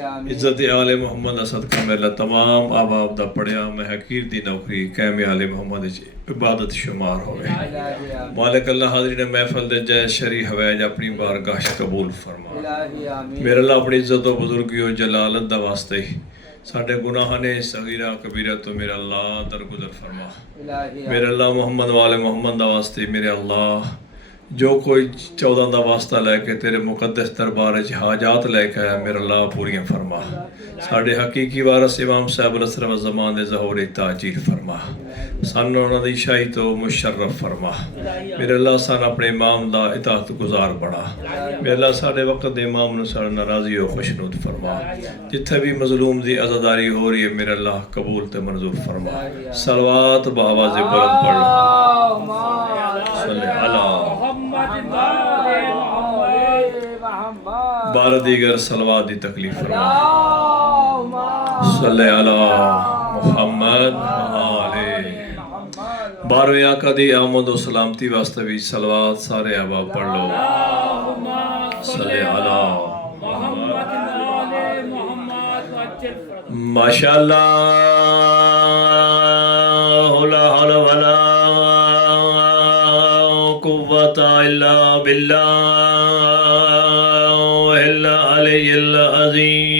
عزت آل محمد دا صدقہ میرا تمام آباب دا پڑھیا میں حقیر دی نوکری قیم آل محمد عبادت شمار ہوئے مالک اللہ حاضرین محفل دے جائے شریح حویج اپنی بارگاہ قبول فرما میرے اللہ اپنی عزت و بزرگی و جلالت دا واسطے ساڑھے گناہ نے صغیرہ کبیرہ تو میرے اللہ درگزر فرما میرے اللہ محمد والے محمد دا واسطے میرے اللہ جو کوئی 14 دا واسطہ لے کے تیرے مقدس دربار حاجات لے کے آیا میرے اللہ پوریاں فرما ساڑھے حقیقی وارث امام صاحب الاسر و زمان دے ظہور تاجیل فرما سن انہاں دی شاہی تو مشرف فرما میرے اللہ سن اپنے امام دا اطاعت گزار بڑھا میرے اللہ ساڑھے وقت دے امام نے ساڑھے ناراضی و خوشنود فرما جتھے بھی مظلوم دی عزاداری ہو رہی ہے میرے اللہ قبول تے منظور فرما صلوات بآواز بلند پڑھ صلی اللہ بار دیگر صلوات دی تکلیف فرما صلی اللہ محمد آلہ بارویں آقا دی آمد و سلامتی واسطہ بھی صلوات سارے احباب پڑھ لو صلی اللہ ماشاءاللہ لا حول ولا قوة الا باللہ العلی العظیم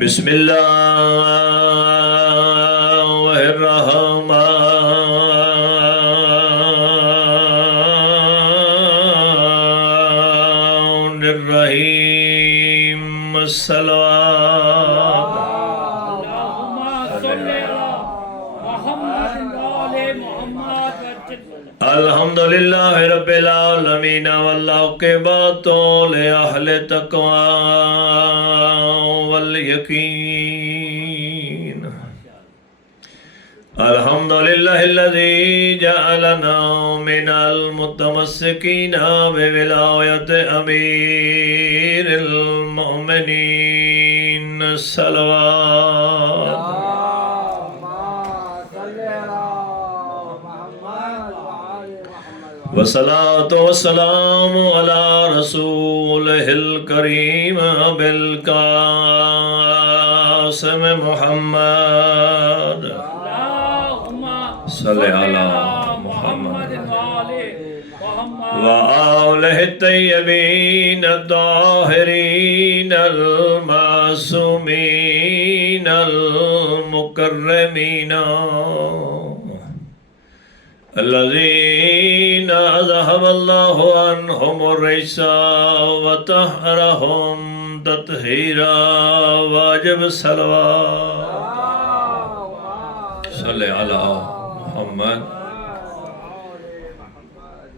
بسم اللہ الرحمن الرحیم الصلوات الحمدللہ رب العالمین والعاقبۃ لأہل التقوی والیقین الحمدللہ الذی جعلنا من المتمسکین بولایت امیر المؤمنین صلوات والصلاة والسلام على رسوله الكريم بالقاسم محمد صلی اللہ محمد وآلہ الطیبین الطاہرین المعصومین المکرمین الذين أذهب الله عنهم الرجس وطهرهم تطهيرا واجب الصلوات صلی علی محمد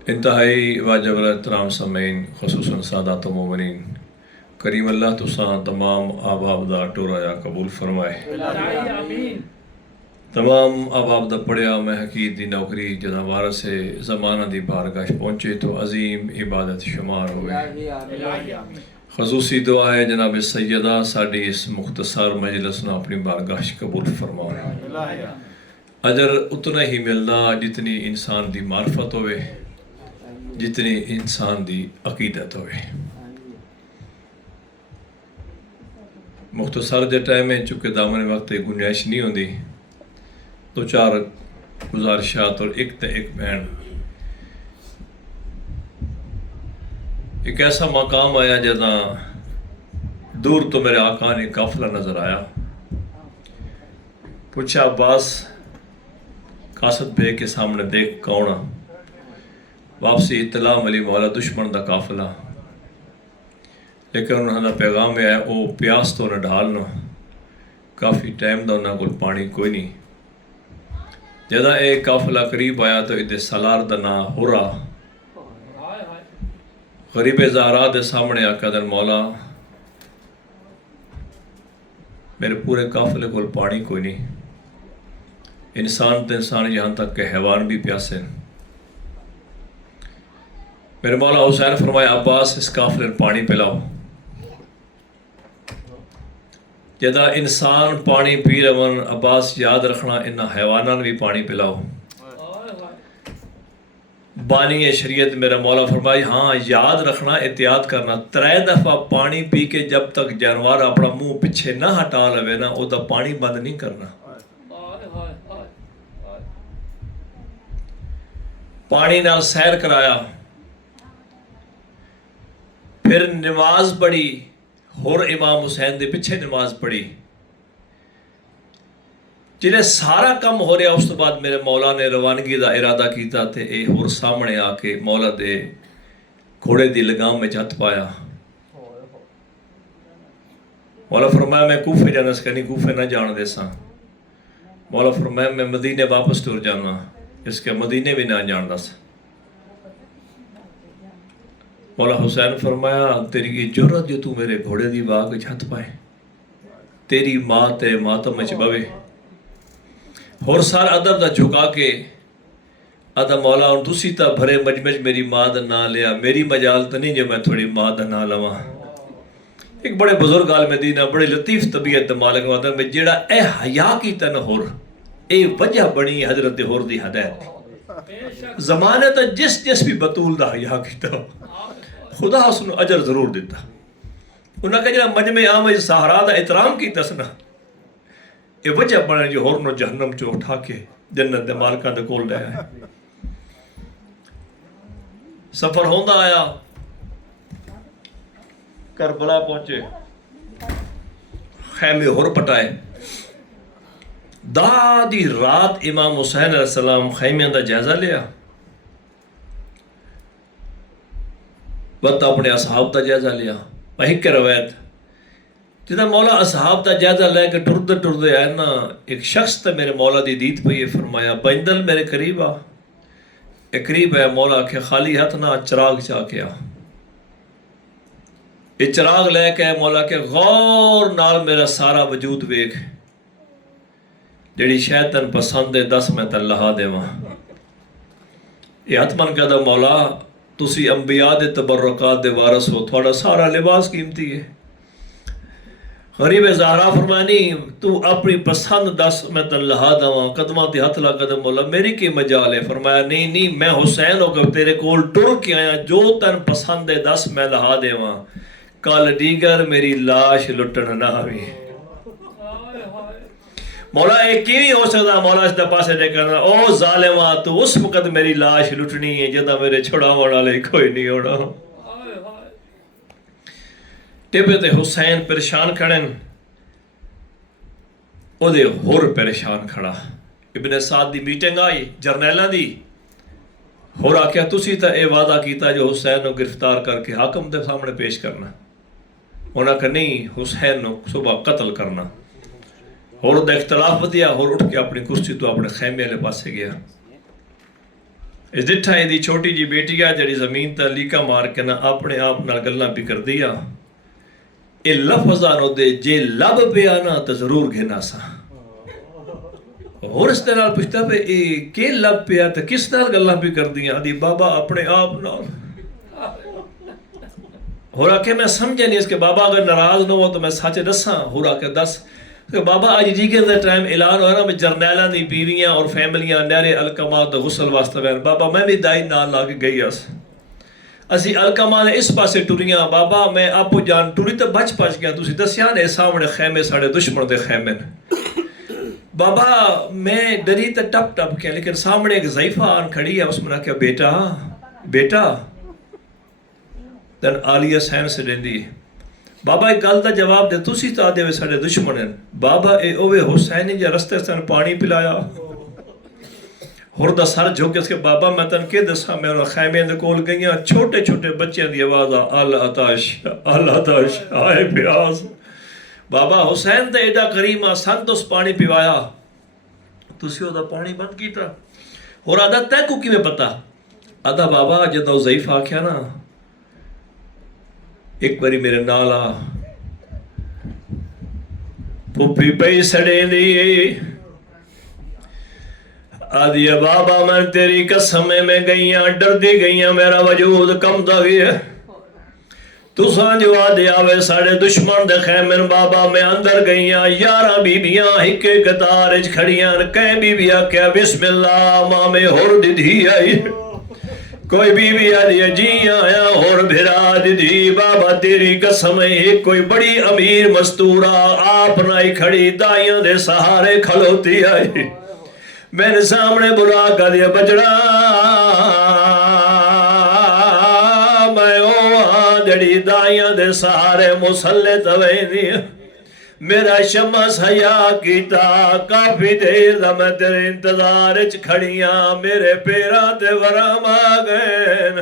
انتہائی واجب الاحترام سامعین خصوصاً سادات و مومنین کریم اللہ تساں تمام آباب دا ٹورا قبول فرمائے تمام آباب دا پڑھیا میں حقیق دی نوکری جدا وارث زمانہ دی بارگاہ پہنچے تو عظیم عبادت شمار ہوئے خصوصی دعا ہے جناب سیدہ ساڑی اس مختصر مجلس نے اپنی بارگاہ قبول فرمائے اجر اتنا ہی ملدا جتنی انسان دی معرفت ہوئے جتنی انسان دی عقیدت ہوئے مختصر دے ٹائم میں چونکہ دامن وقت گنجائش نہیں ہوندی دو چار گزارشات اور ایک تے ایک بین ایک ایسا مقام آیا جہاں دور تو میرے آقا نے قافلہ نظر آیا پوچھا عباس قاصد بے کے سامنے دیکھ کونا واپسی اطلاع ملی مولا دشمن دا قافلہ لیکن انہوں نے پیغام میں آیا او پیاس تو نہ ڈھالنا کافی ٹائم دا انہوں کو پانی کوئی نہیں جدا ایک قافلہ قریب آیا تو ادھے سالار دا نا ہورا غریب زہرا دے سامنے آقا دن مولا میرے پورے قافلے کو پانی کوئی نہیں انسان تو انسان یہاں تک کہ حیوان بھی پیاسے میرے مولا حسین فرمایا عباس اس قافلے پانی پلاؤ جدا انسان پانی پی رون عباس یاد رکھنا انہا حیوانان بھی پانی پلاؤ بانی شریعت میرا مولا فرمائی ہاں یاد رکھنا احتیاط کرنا 3 دفعہ پانی پی کے جب تک جانور اپنا منہ پیچھے نہ ہٹا لوے نا وہ دا پانی بند نہیں کرنا. پانی نال سیر کرایا پھر نماز پڑھی اور امام حسین دے پیچھے نماز پڑھی. جنہیں سارا کم ہو رہا اس تو بعد میرے مولا نے روانگی دا ارادہ کیتا تے اے اور سامنے آ کے مولا دے گھوڑے دی لگام میں ہاتھ پایا. مولا فرمایا میں کوفے جانا سکنی کوفے نہ جان دے سا. مولا فرمایا میں مدینے واپس ٹر جانا اس کے مدینے بھی نہ جان دا سا. مولا حسین فرمایا تیری یہ جرت جو تو میرے گھوڑے دی باغ ہاتھ پائے تیری ماں تے ماتم وچ بوے. اور سار ادب دا جھکا کے ادب مولا اور تسی تا بھرے مجمج میری ماں دا نہ لیا میری مجال تا نہیں جو میں تھوڑی ماں دا نہ لواں. ایک بڑے بزرگ عالم دینہ بڑے لطیف طبیعت دا مالک وعدہ میں جیڑا اے حیا کی تن ہور اے وجہ بنی حضرت ہور دی ہدایت زمانے تا جس بھی بطول دا حیا کی تا خدا اس نے اجر ضرور دیتا. انہاں کہ جڑا مجمع عام سہارا دا احترام کی تسنا یہ وجہ بنے جو ہور نو جہنم چو اٹھا کے جنت دے مالکاں دے کول لے آئے. سفر ہوندا آیا کربلا پہنچے خیمے ہور پٹائے. دادی رات امام حسین علیہ السلام خیمے دا جائزہ لیا وقت اپنے اصحاب دا جائزہ لیا. وہی کے روایت جدہ مولا اصحاب دا جائزہ لے کے ٹردے آئے نا ایک شخص تا میرے مولا دی دید پہ یہ فرمایا بندل میرے قریب آ. ایک قریب ہے مولا کہ خالی ہاتھ نہ چراغ چاہ کے آ. یہ چراغ لے کے مولا کہ غور نال میرا سارا وجود ویکھ جڑی شیطان پسند ہے 10 میں تن لہا دے وہاں. یہ حتمن کہا دا مولا تسی انبیاء دے تبرکات دے وارث ہو تھوڑا سارا لباس قیمتی ہے. غریب زہرا فرمانی تو اپنی پسند 10 میں تن لہا دواں قدمہ تے ہاتھ لا قدم مولا میری کی مجال ہے. فرمایا نہیں میں حسین ہو کر تیرے کول ٹر کے آیا جو تن پسند ہے 10 میں لہا دیواں کل دیگر میری لاش لٹن نہ ہوئی. مولا ایک کیویں ہو سکتا مولا اس دے پاسے دے کرنا او ظالمہ تو اس وقت میری لاش لٹنی ہے جدہ میرے چھڑا ہونا لے کوئی نہیں ہونا. ٹپے تے حسین پریشان کھڑن او دے ہور پریشان کھڑا. ابن سعد دی میٹنگ آئی جرنیلاں دی ہور آکیا تسی تا اے وعدہ کیتا جو حسین نو گرفتار کر کے حاکم دے سامنے پیش کرنا. انہاں کہ نہیں حسین نو صبح قتل کرنا. اور دا اختلاف دیا اور اٹھ کے اپنی کرسی تو اپنے خیمے لے پاسے گیا. اس ڈٹھا یہ دی چھوٹی جی بیٹی ہے جڑی زمین تا لیکا مار کے نہ اپنے آپ نہ گلنا بھی کر دیا. اے لفظانو دے جے لب پہ آنا تا ضرور گھنا سا. اور اس طرح پوچھتا پہ اے کے لب پہ آتا کس طرح گلنا بھی کر دیا آدھی بابا اپنے آپ نہ. ہو رہا کہ میں سمجھے نہیں اس کے بابا اگر ناراض نہ ہو تو میں سچ دساں. ہو رہا کہ دس بابا آج جیگر دے ٹائم اعلان ہو رہا میں جرنیلاں دی بیویاں اور فیملیاں نیرے الکمات غسل واسطہ بین بابا میں بھی دائی نال لا کے گئی اس اسی الکمات اس پاسے ٹریاں بابا میں آپ جان ٹری تو بچ گیا تسی دسیا نے سامنے خیمے ساڑے دشمن دے خیمے بابا میں ڈری تو ٹپ کیا لیکن سامنے ایک ضعیفہ آن کھڑی ہے اس میں نے کہا بیٹا دن عالیہ سین سے دیندی بابا ایک گل دا جواب دے تسی تا دے وے ساڑے دشمن ہیں. بابا اے اوے حسین جا رستے سن پانی پلایا اور دا سر جھوک اس کے بابا میں تن کے دسا میں انہوں خیمے دے کول گئیاں چھوٹے چھوٹے بچیاں دی آواز آتش آئے پیاس. بابا حسین تے ایڈا کریمہ سن اس پانی پیوایا تسی او دا پانی بند کیتا. اور آدھا تے کو کی میں پتا آدھا بابا جدہ ضعیف آکھیا نا ایک باری میرے نالا پھپھی پئی سڑے دی آدھی بابا میں تیری قسمیں میں گئیاں ڈر دی گئیاں میرا وجود کم دا گیا تو سانجو آدھے آوے ساڑے دشمن دے خیمن بابا میں اندر گئیاں 11 بیبیاں ہکے قطارج کھڑیاں کہیں بیبیاں کیا بسم اللہ ماں میں ہور دی دھی آئی کوئی بی بی آدھی جی آیا اور بھرا دی بابا تیری قسم ہے کوئی بڑی امیر مستورہ آپ نائی کھڑی دائیاں دے سہارے کھلوتی آئی میں نے سامنے بلا کر دیا بچڑا میں جڑی دائیاں دے سہارے مسلط ہوئے دیا میرا شمس حیا کیتا کافی دیر دا میں تیرے انتظار اچ کھڑیاں میرے پیران تے ورم آگئن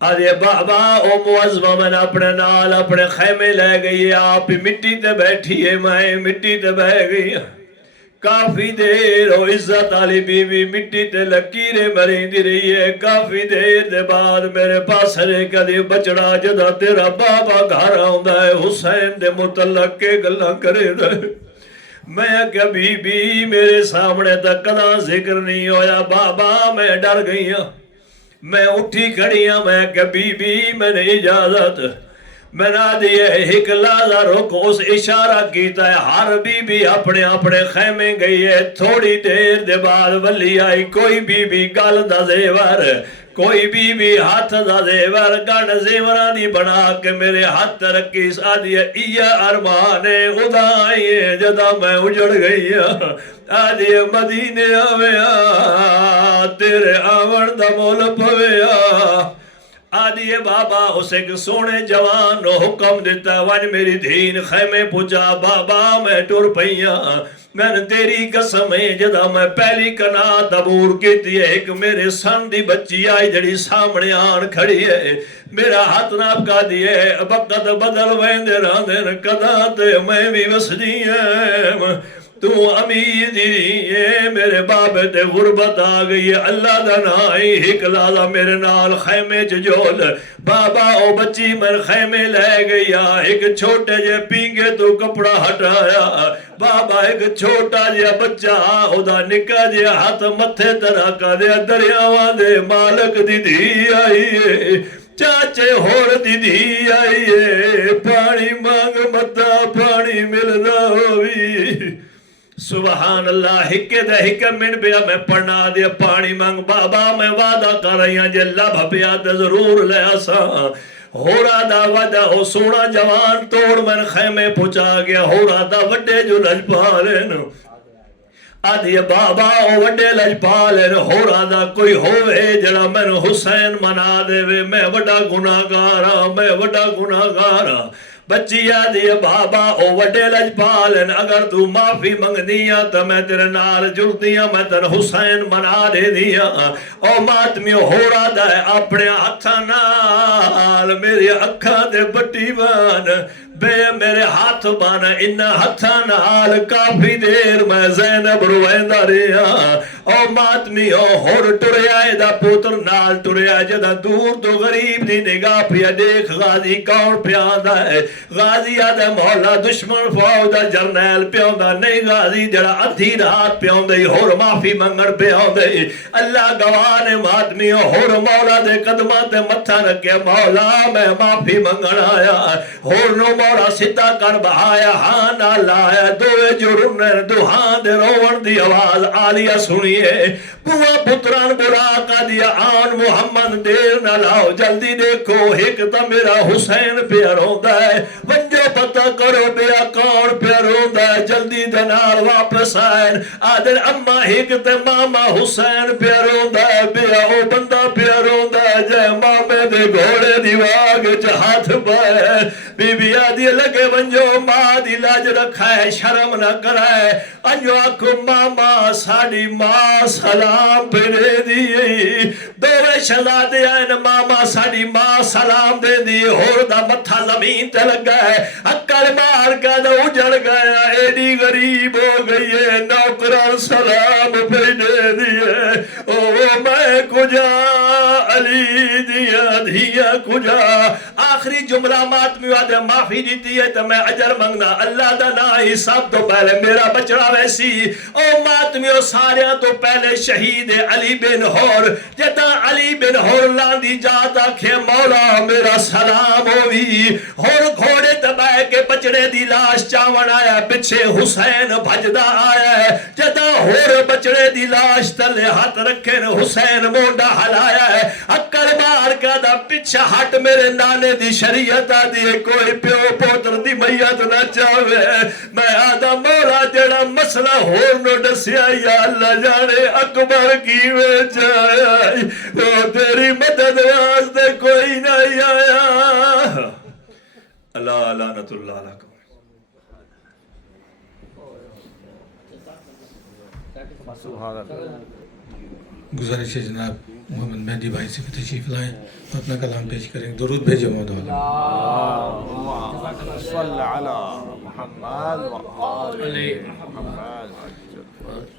آدھے بابا او معظمہ میں نے اپنے نال اپنے خیمے لے گئی آپ مٹی تے بیٹھی ہے میں مٹی تے بہ گئی کافی دیر او عزت علی بی بی مٹی تے لکیرے مرین دی رہی ہے کافی دیر دے بعد میرے پاس رے کدی بچڑا جدا تیرا بابا گھر آؤں ہے حسین دے متعلق کے گلہ کرے دے میں کہ بی بی میرے سامنے تک کدا ذکر نہیں ہویا بابا میں ڈر گئی ہوں میں اٹھی کھڑی ہوں میں کہ بی بی میں نے اجازت میں نہ دیئے ایک لازہ رک اس اشارہ کیتا ہے ہر بی بی اپنے اپنے خیمے گئی ہے تھوڑی دیر دے بعد ولی آئی کوئی بی بی گل دا زیور کوئی بی بی ہاتھ دا زیور گن زیوران دی بنا کے میرے ہاتھ رکھی سادی ایا ارمانے خدا آئیے جدا میں اجڑ گئی آدھی مدینے آویا تیرے آون دا مول پویا آدھی بابا اسے ایک سونے جوان نو حکم دیتا وان میری دین خیمے پوچھا بابا میں ٹور پہیاں میں نے تیری قسم ہے جدا میں پہلی کنات عبور کیتی ہے ایک میرے سن دی بچی آئی جڑی سامنے آن کھڑی ہے میرا ہاتھ ناپ کا دیئے وقت بدل ویندے راندے کدا تے میں بھی وسدی ہے تو امیر دی میرے بابے تے غربت آگئی اللہ دا نائی ایک لازہ میرے نال خیمے جول بابا او بچی میں خیمے لے گئی ایک چھوٹے جے پینگے تو کپڑا ہٹایا بابا ایک چھوٹا جے بچہ او دا نکا جے ہاتھ متھے طرح کا دے دریاوان دے مالک دی دی آئیے چاچے ہور دی دی آئیے پانی مانگ متا پانی ملنا ہوئی سبحان اللہ ہکے دے ہکے من بیا میں پڑھنا دیا پانی مانگ بابا میں وعدہ کر رہی ہیں جے لب بیا دے ضرور لے آسا ہورا دا وعدہ ہو سونا جوان توڑ میں خیمے پہنچا گیا ہورا دا وڈے جو لجپالین آدھی بابا او وڈے لجپالین ہورا دا کوئی ہوئے جڑا میں حسین منا دے وے میں وڈا گناہگارا میں وڈا گناہگارا بچی آدھی بابا او وڈے لجپالن اگر تو معافی منگ دیا تو میں تیرے نال جڑ دیا میں تن حسین منا دے دیا او ماتمی ہو رہا دا ہے اپنے ہاتھا نال میری اکھا دے بٹی بان بے میرے ہاتھ بانا انہ ہتھا نال کافی دیر میں زینب رویندہ رہا او ماتمی ہور ٹریا دا پوتر نال ٹریا جدا دور تو غریب دی نگاہ پیا دیکھ غازی کون پیاندہ ہے غازی آدھے مولا دشمن فوجہ جرنیل پیاندہ نہیں غازی جڑا ادھی رات پیاندہ ہور معافی منگن پیاندہ اللہ گوانے ماتمی ہور مولا دے قدمات متھا رکھے مولا میں معافی منگن آیا ہور نو مولا ستا کر بہایا ہاں نہ لایا دوے جرن دوہاں دے روڑ دی آواز آلیا سنیے بوا پتران برا کا دیا آن محمد دیر نہ لاؤ جلدی دیکھو ایک تا میرا حسین پیار ہوتا ہے ونجو پتہ کرو بیا کون پیار ہوتا ہے جلدی دنال واپس آئین آدھر اما ایک تا ماما حسین پیار ہوتا ہے بیا او بندہ پیار ہوتا ہے جے مامے دے گھوڑے دیواغ جہات پائے بی بی آدھی لگے ونجو ماں دی لاج رکھا ہے شرم نہ کرائے انجو آکھو ماما ساڑی ماں سلام پھرے دیئے دوے شہزادے آئین ماما ساڑی ماں سلام دے دیئے ہور دا متھا زمین تے لگا ہے اکڑ مار کا دا اجڑ گیا ایڈی غریب ہو گئی ہے نوکران سلام پھرے دیئے او میں کجا علی دیا دھیا کجا آخری جملہ ماتمی وعدے معافی دیتی ہے تو میں اجر منگنا اللہ دا نائی سب تو پہلے میرا بچڑا ویسی او ماتمیوں ساریاں تو پہلے شہید علی بن ہور جتا علی بن ہور لاندی جاتا کھے مولا میرا سلام ہوئی ہور گھوڑے دبائے کے بچڑے دی لاش چاون آیا پچھے حسین بھجدا آیا ہے جدا ہور بچڑے دی لاش تلے ہاتھ رکھے حسین مونڈا ہلایا ہے اکڑ مار کا دا پچھا ہٹ میرے نانے دی شریعت آدھی کوئی پیو پوتر دی میت نہ چاہوے میں آدھا مولا جڑا مسئلہ ہور نو ڈسیا یا اللہ جانے اکبر کی وجہ وہ تیری مدد واسطے کوئی نہیں آیا اللہ لعنت اللہ علیکم گزارش ہے جناب محمد مہدی بھائی سے تشریف لائیں اور اپنا کلام پیش کریں درود بھیجے مولا صلی علی محمد وآل محمد.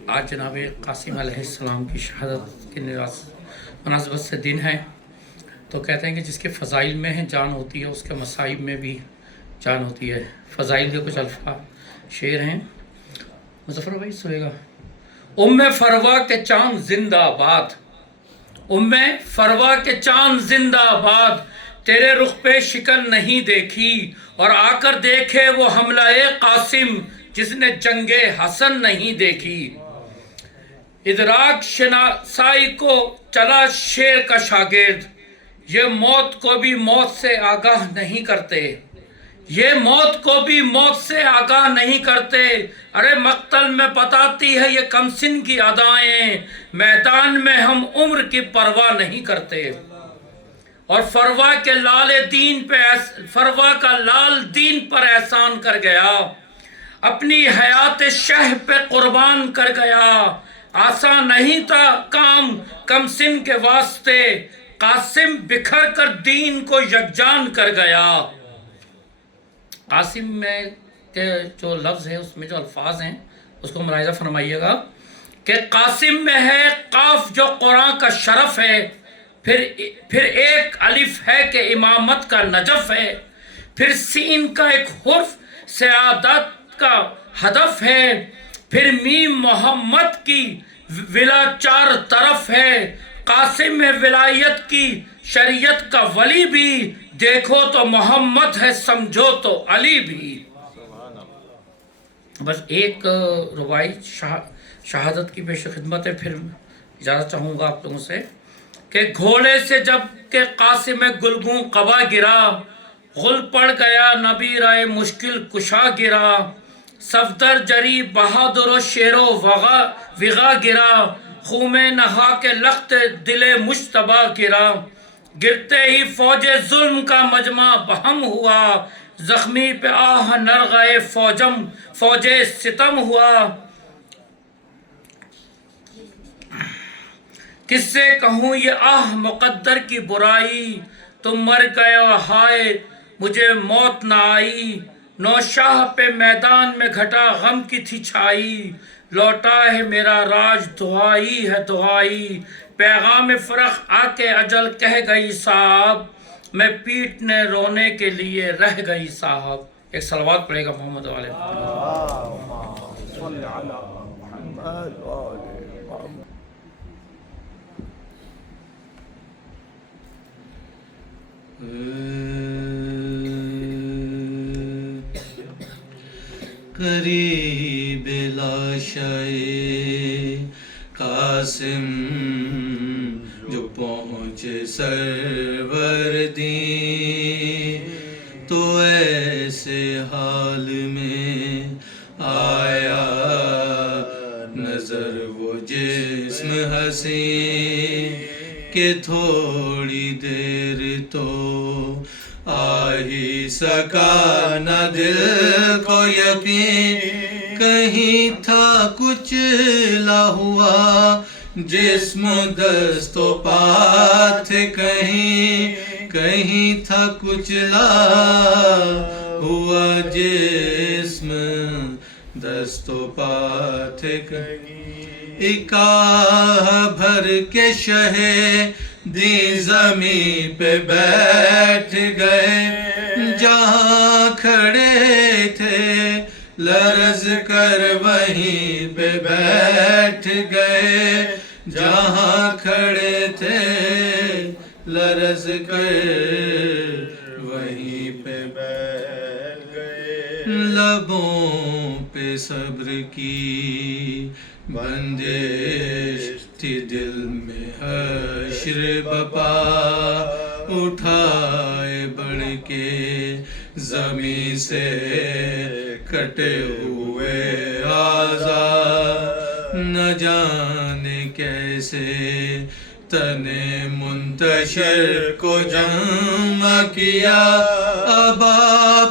آج جناب قاسم علیہ السلام کی شہادت کی مناسبت سے دن ہے تو کہتے ہیں کہ جس کے فضائل میں ہیں جان ہوتی ہے اس کے مصائب میں بھی جان ہوتی ہے. فضائل کے کچھ الفاظ شعر ہیں مظفر بھائی سوئے گا. ام فروا کے چاند زندہ آباد ام فروا کے چاند زندہ آباد تیرے رخ پہ شکن نہیں دیکھی اور آ کر دیکھے وہ حملہ قاسم جس نے جنگ حسن نہیں دیکھی. ادراک شناسائی کو چلا شیر کا شاگرد یہ موت کو بھی موت سے آگاہ نہیں کرتے یہ موت کو بھی موت سے آگاہ نہیں کرتے. ارے مقتل میں بتاتی ہے یہ کم سن کی ادائیں میدان میں ہم عمر کی پرواہ نہیں کرتے. اور فروا کے لال دین پہ فروا کا لال دین پر احسان کر گیا اپنی حیات شہ پہ قربان کر گیا. آسان نہیں تھا کام کم سن کے واسطے قاسم بکھر کر دین کو یکجان کر گیا. قاسم میں کے جو لفظ ہے اس میں جو الفاظ ہیں اس کو ملاحظہ فرمائیے گا کہ قاسم میں ہے قاف جو قرآن کا شرف ہے پھر ایک الف ہے کہ امامت کا نجف ہے پھر سین کا ایک حرف سعادت کا ہدف ہے پھر میم محمد کی ولا چار طرف ہے. قاسم میں ولایت کی شریعت کا ولی بھی دیکھو تو محمد ہے سمجھو تو علی بھی. بس ایک ربائی شہادت کی پیش خدمت ہے پھر اجازت چاہوں گا آپ لوگوں سے کہ گھوڑے سے جب کہ قاسم گلگوں قبا گرا غل پڑ گیا نبی رائے مشکل کشا گرا صفدر جری بہادر و شیر و وغا گرا خون نہا کے لخت دل مشتبہ گرا گرتے ہی فوج ظلم کا مجمع بہم ہوا زخمی پہ آہ نرغے فوج ستم ہوا. کس سے کہوں یہ آہ مقدر کی برائی تم مر گئے اور ہائے مجھے موت نہ آئی. نوشاہ پہ میدان میں گھٹا غم کی تھی چھائی لوٹا ہے میرا راج دعائی ہے دعائی. پیغام فرخ آ کے اجل کہہ گئی صاحب میں پیٹنے رونے کے لیے رہ گئی صاحب. ایک صلوات پڑھے گا محمد والے صلی علی محمد وآل محمد. قریب لاشائے قاسم جو پہنچے سروردی تو ایسے حال میں آیا نظر وہ جسم حسین کہ تھوڑی دیر تو آ ہی سکا نہ دل کو یقین کہیں تھا کچھ لا ہوا جسم دست و پا تھے کہیں تھا کچھ لا ہوا جسم دست و پا تھے اکاہ بھر کے شہ دی زمین پہ بیٹھ گئے جہاں کھڑے تھے لرز کر وہیں پہ بیٹھ گئے جہاں کھڑے تھے لرز کر وہیں پہ بیٹھ گئے لبوں پہ صبر کی بندش تھی، دل میں حشر بپا اٹھائے بڑھ کے زمین سے کٹے ہوئے آزاد، نہ جانے کیسے تنے منتشر کو جمع کیا، ابا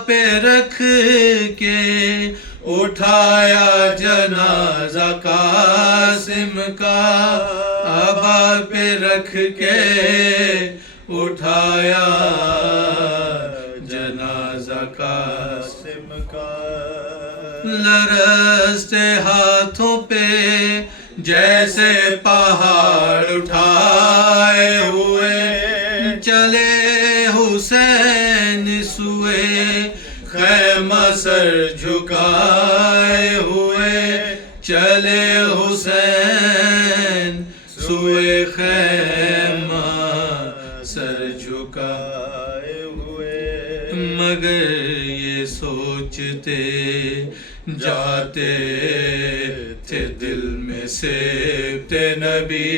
پہ رکھ کے اٹھایا جنازہ قاسم کا، ابا پہ رکھ کے اٹھایا جنازہ قاسم کا، لرزتے ہاتھوں پہ جیسے پہاڑ اٹھائے ہوئے چلے حسین سوئے خیمہ سر جھکائے ہوئے، چلے حسین سوئے خیمہ سر جھکائے ہوئے، مگر یہ سوچتے جاتے تھے دل میں سیبتے نبی،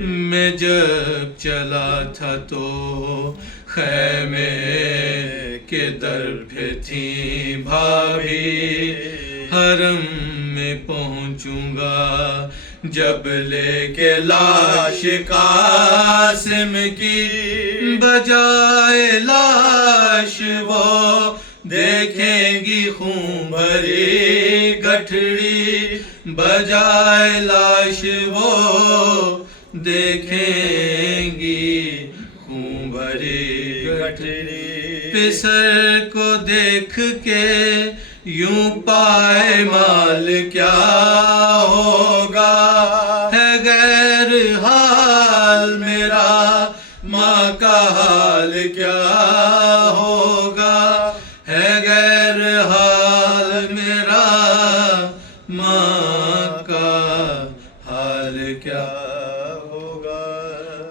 میں جب چلا تھا تو خیمے کے در پہ تھیں بھابھی، حرم میں پہنچوں گا جب لے کے لاش قاسم کی، بجائے لاش وہ دیکھیں گی خون بھری گٹھڑی، بجائے لاش وہ دیکھیں گی خون بھری گٹھڑی، پسر کو دیکھ کے یوں پائمال کیا ہوگا، ہے غیر حال میرا ماں کا حال کیا ہوگا، ہے غیر حال میرا ماں کا حال کیا ہوگا،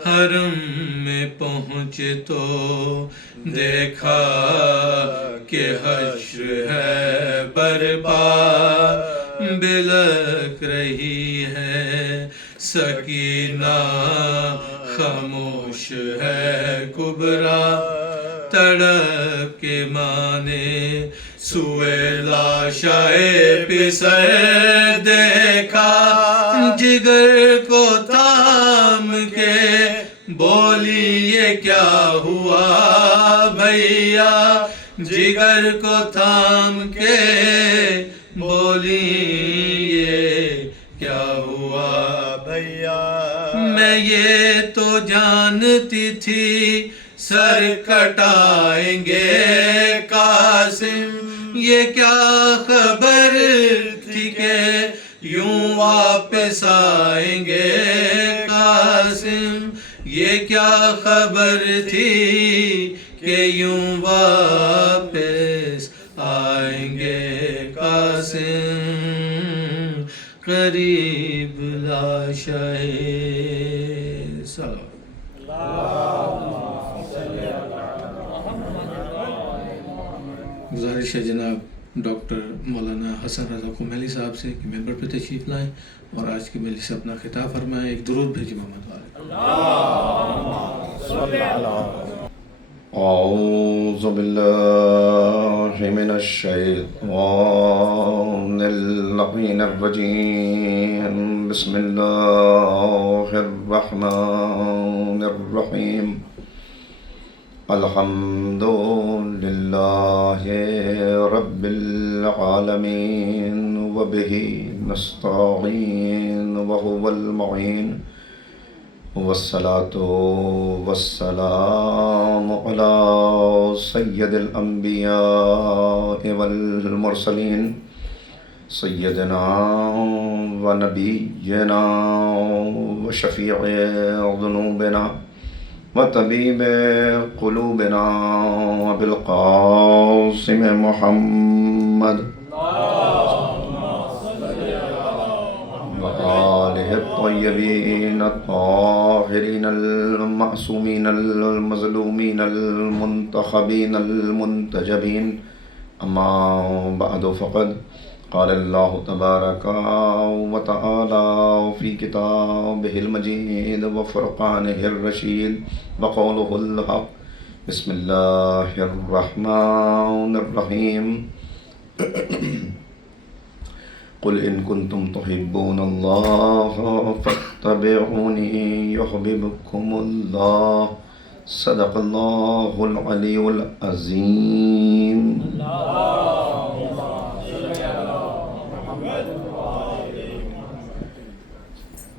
حرم میں پہنچے تو دیکھا کہ حشر ہے برپا، بلک رہی ہے سکینہ خاموش ہے کبریٰ، تڑپ کے مانے سوئے لاشائے پسر دیکھا، جگر کو تھام کے بولی یہ کیا ہوا بھیا، جگر کو تھام کے بولی یہ کیا ہوا بھیا، میں یہ تو جانتی تھی سر کٹائیں گے قاسم، یہ کیا خبر تھی کہ یوں واپس آئیں گے قاسم، یہ کیا خبر تھی کہ یوں واپس آئیں گے قاسم، قریب لاشائے گزارش ہے جناب ڈاکٹر مولانا حسن رضا کمیلی صاحب سے کہ ممبر پہ تشریف لائیں اور آج کی مجلس سے اپنا خطاب فرمائیں، ایک درود بھیجیں محمد والے۔ اعوذ باللہ من الشیطان اللعین الرجیم، بسم اللہ الرحمن الرحیم، الحمد للہ رب العالمین وبہ نستعین وہو المعین، والصلاة والسلام على سید الانبیاء والمرسلین، سیدنا و نبینا و شفیع ذنوبنا و طبیب قلوبنا بالقاسم محمد وآلہ الطیبین الطاہرین المعصومین المظلومین المنتخبین المنتجبین أما بعد فقد قال الله تبارك وتعالى في كتابه المجيد وفرقانه الرشيد وقوله الحق بسم الله الرحمن الرحيم قل إن كنتم تحبون الله فاتبعوني يحببكم الله صدق الله العلي العظيم.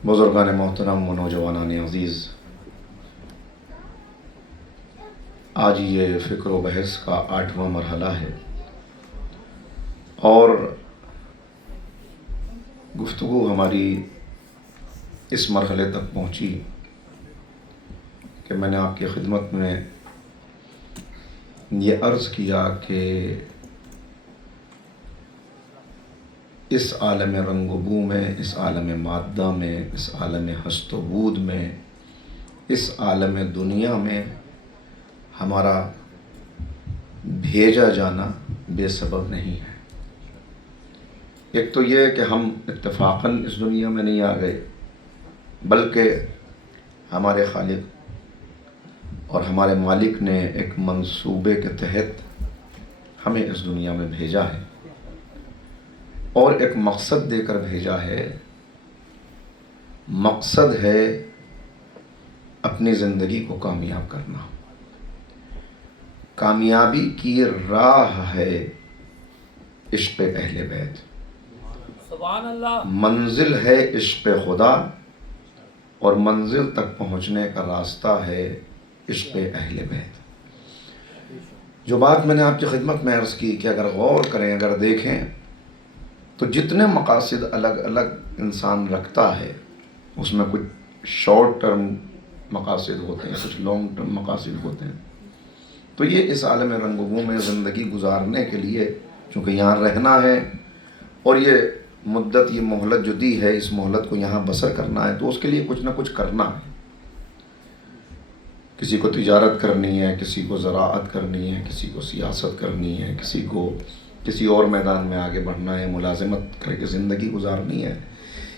بزرگان محترم و نوجوانان عزیز، آج یہ فکر و بحث کا 8واں مرحلہ ہے اور گفتگو ہماری اس مرحلے تک پہنچی کہ میں نے آپ کی خدمت میں یہ عرض کیا کہ اس عالم رنگ و بو میں، اس عالم مادہ میں، اس عالم ہست و بود میں، اس عالم دنیا میں ہمارا بھیجا جانا بے سبب نہیں ہے۔ ایک تو یہ کہ ہم اتفاقاً اس دنیا میں نہیں آ گئے، بلکہ ہمارے خالق اور ہمارے مالک نے ایک منصوبے کے تحت ہمیں اس دنیا میں بھیجا ہے اور ایک مقصد دے کر بھیجا ہے۔ مقصد ہے اپنی زندگی کو کامیاب کرنا۔ کامیابی کی راہ ہے عشق اہل بیت، سبحان اللہ، منزل ہے عشق خدا، اور منزل تک پہنچنے کا راستہ ہے عشق اہل بیت۔ جو بات میں نے آپ کی خدمت میں عرض کی کہ اگر غور کریں، اگر دیکھیں تو جتنے مقاصد الگ الگ انسان رکھتا ہے اس میں کچھ شارٹ ٹرم مقاصد ہوتے ہیں، کچھ لانگ ٹرم مقاصد ہوتے ہیں۔ تو یہ اس عالم رنگ و بو میں زندگی گزارنے کے لیے چونکہ یہاں رہنا ہے اور یہ مدت، یہ مہلت جو دی ہے، اس مہلت کو یہاں بسر کرنا ہے، تو اس کے لیے کچھ نہ کچھ کرنا ہے۔ کسی کو تجارت کرنی ہے، کسی کو زراعت کرنی ہے، کسی کو سیاست کرنی ہے، کسی کو کسی اور میدان میں آگے بڑھنا ہے، ملازمت کر کے زندگی گزارنی ہے۔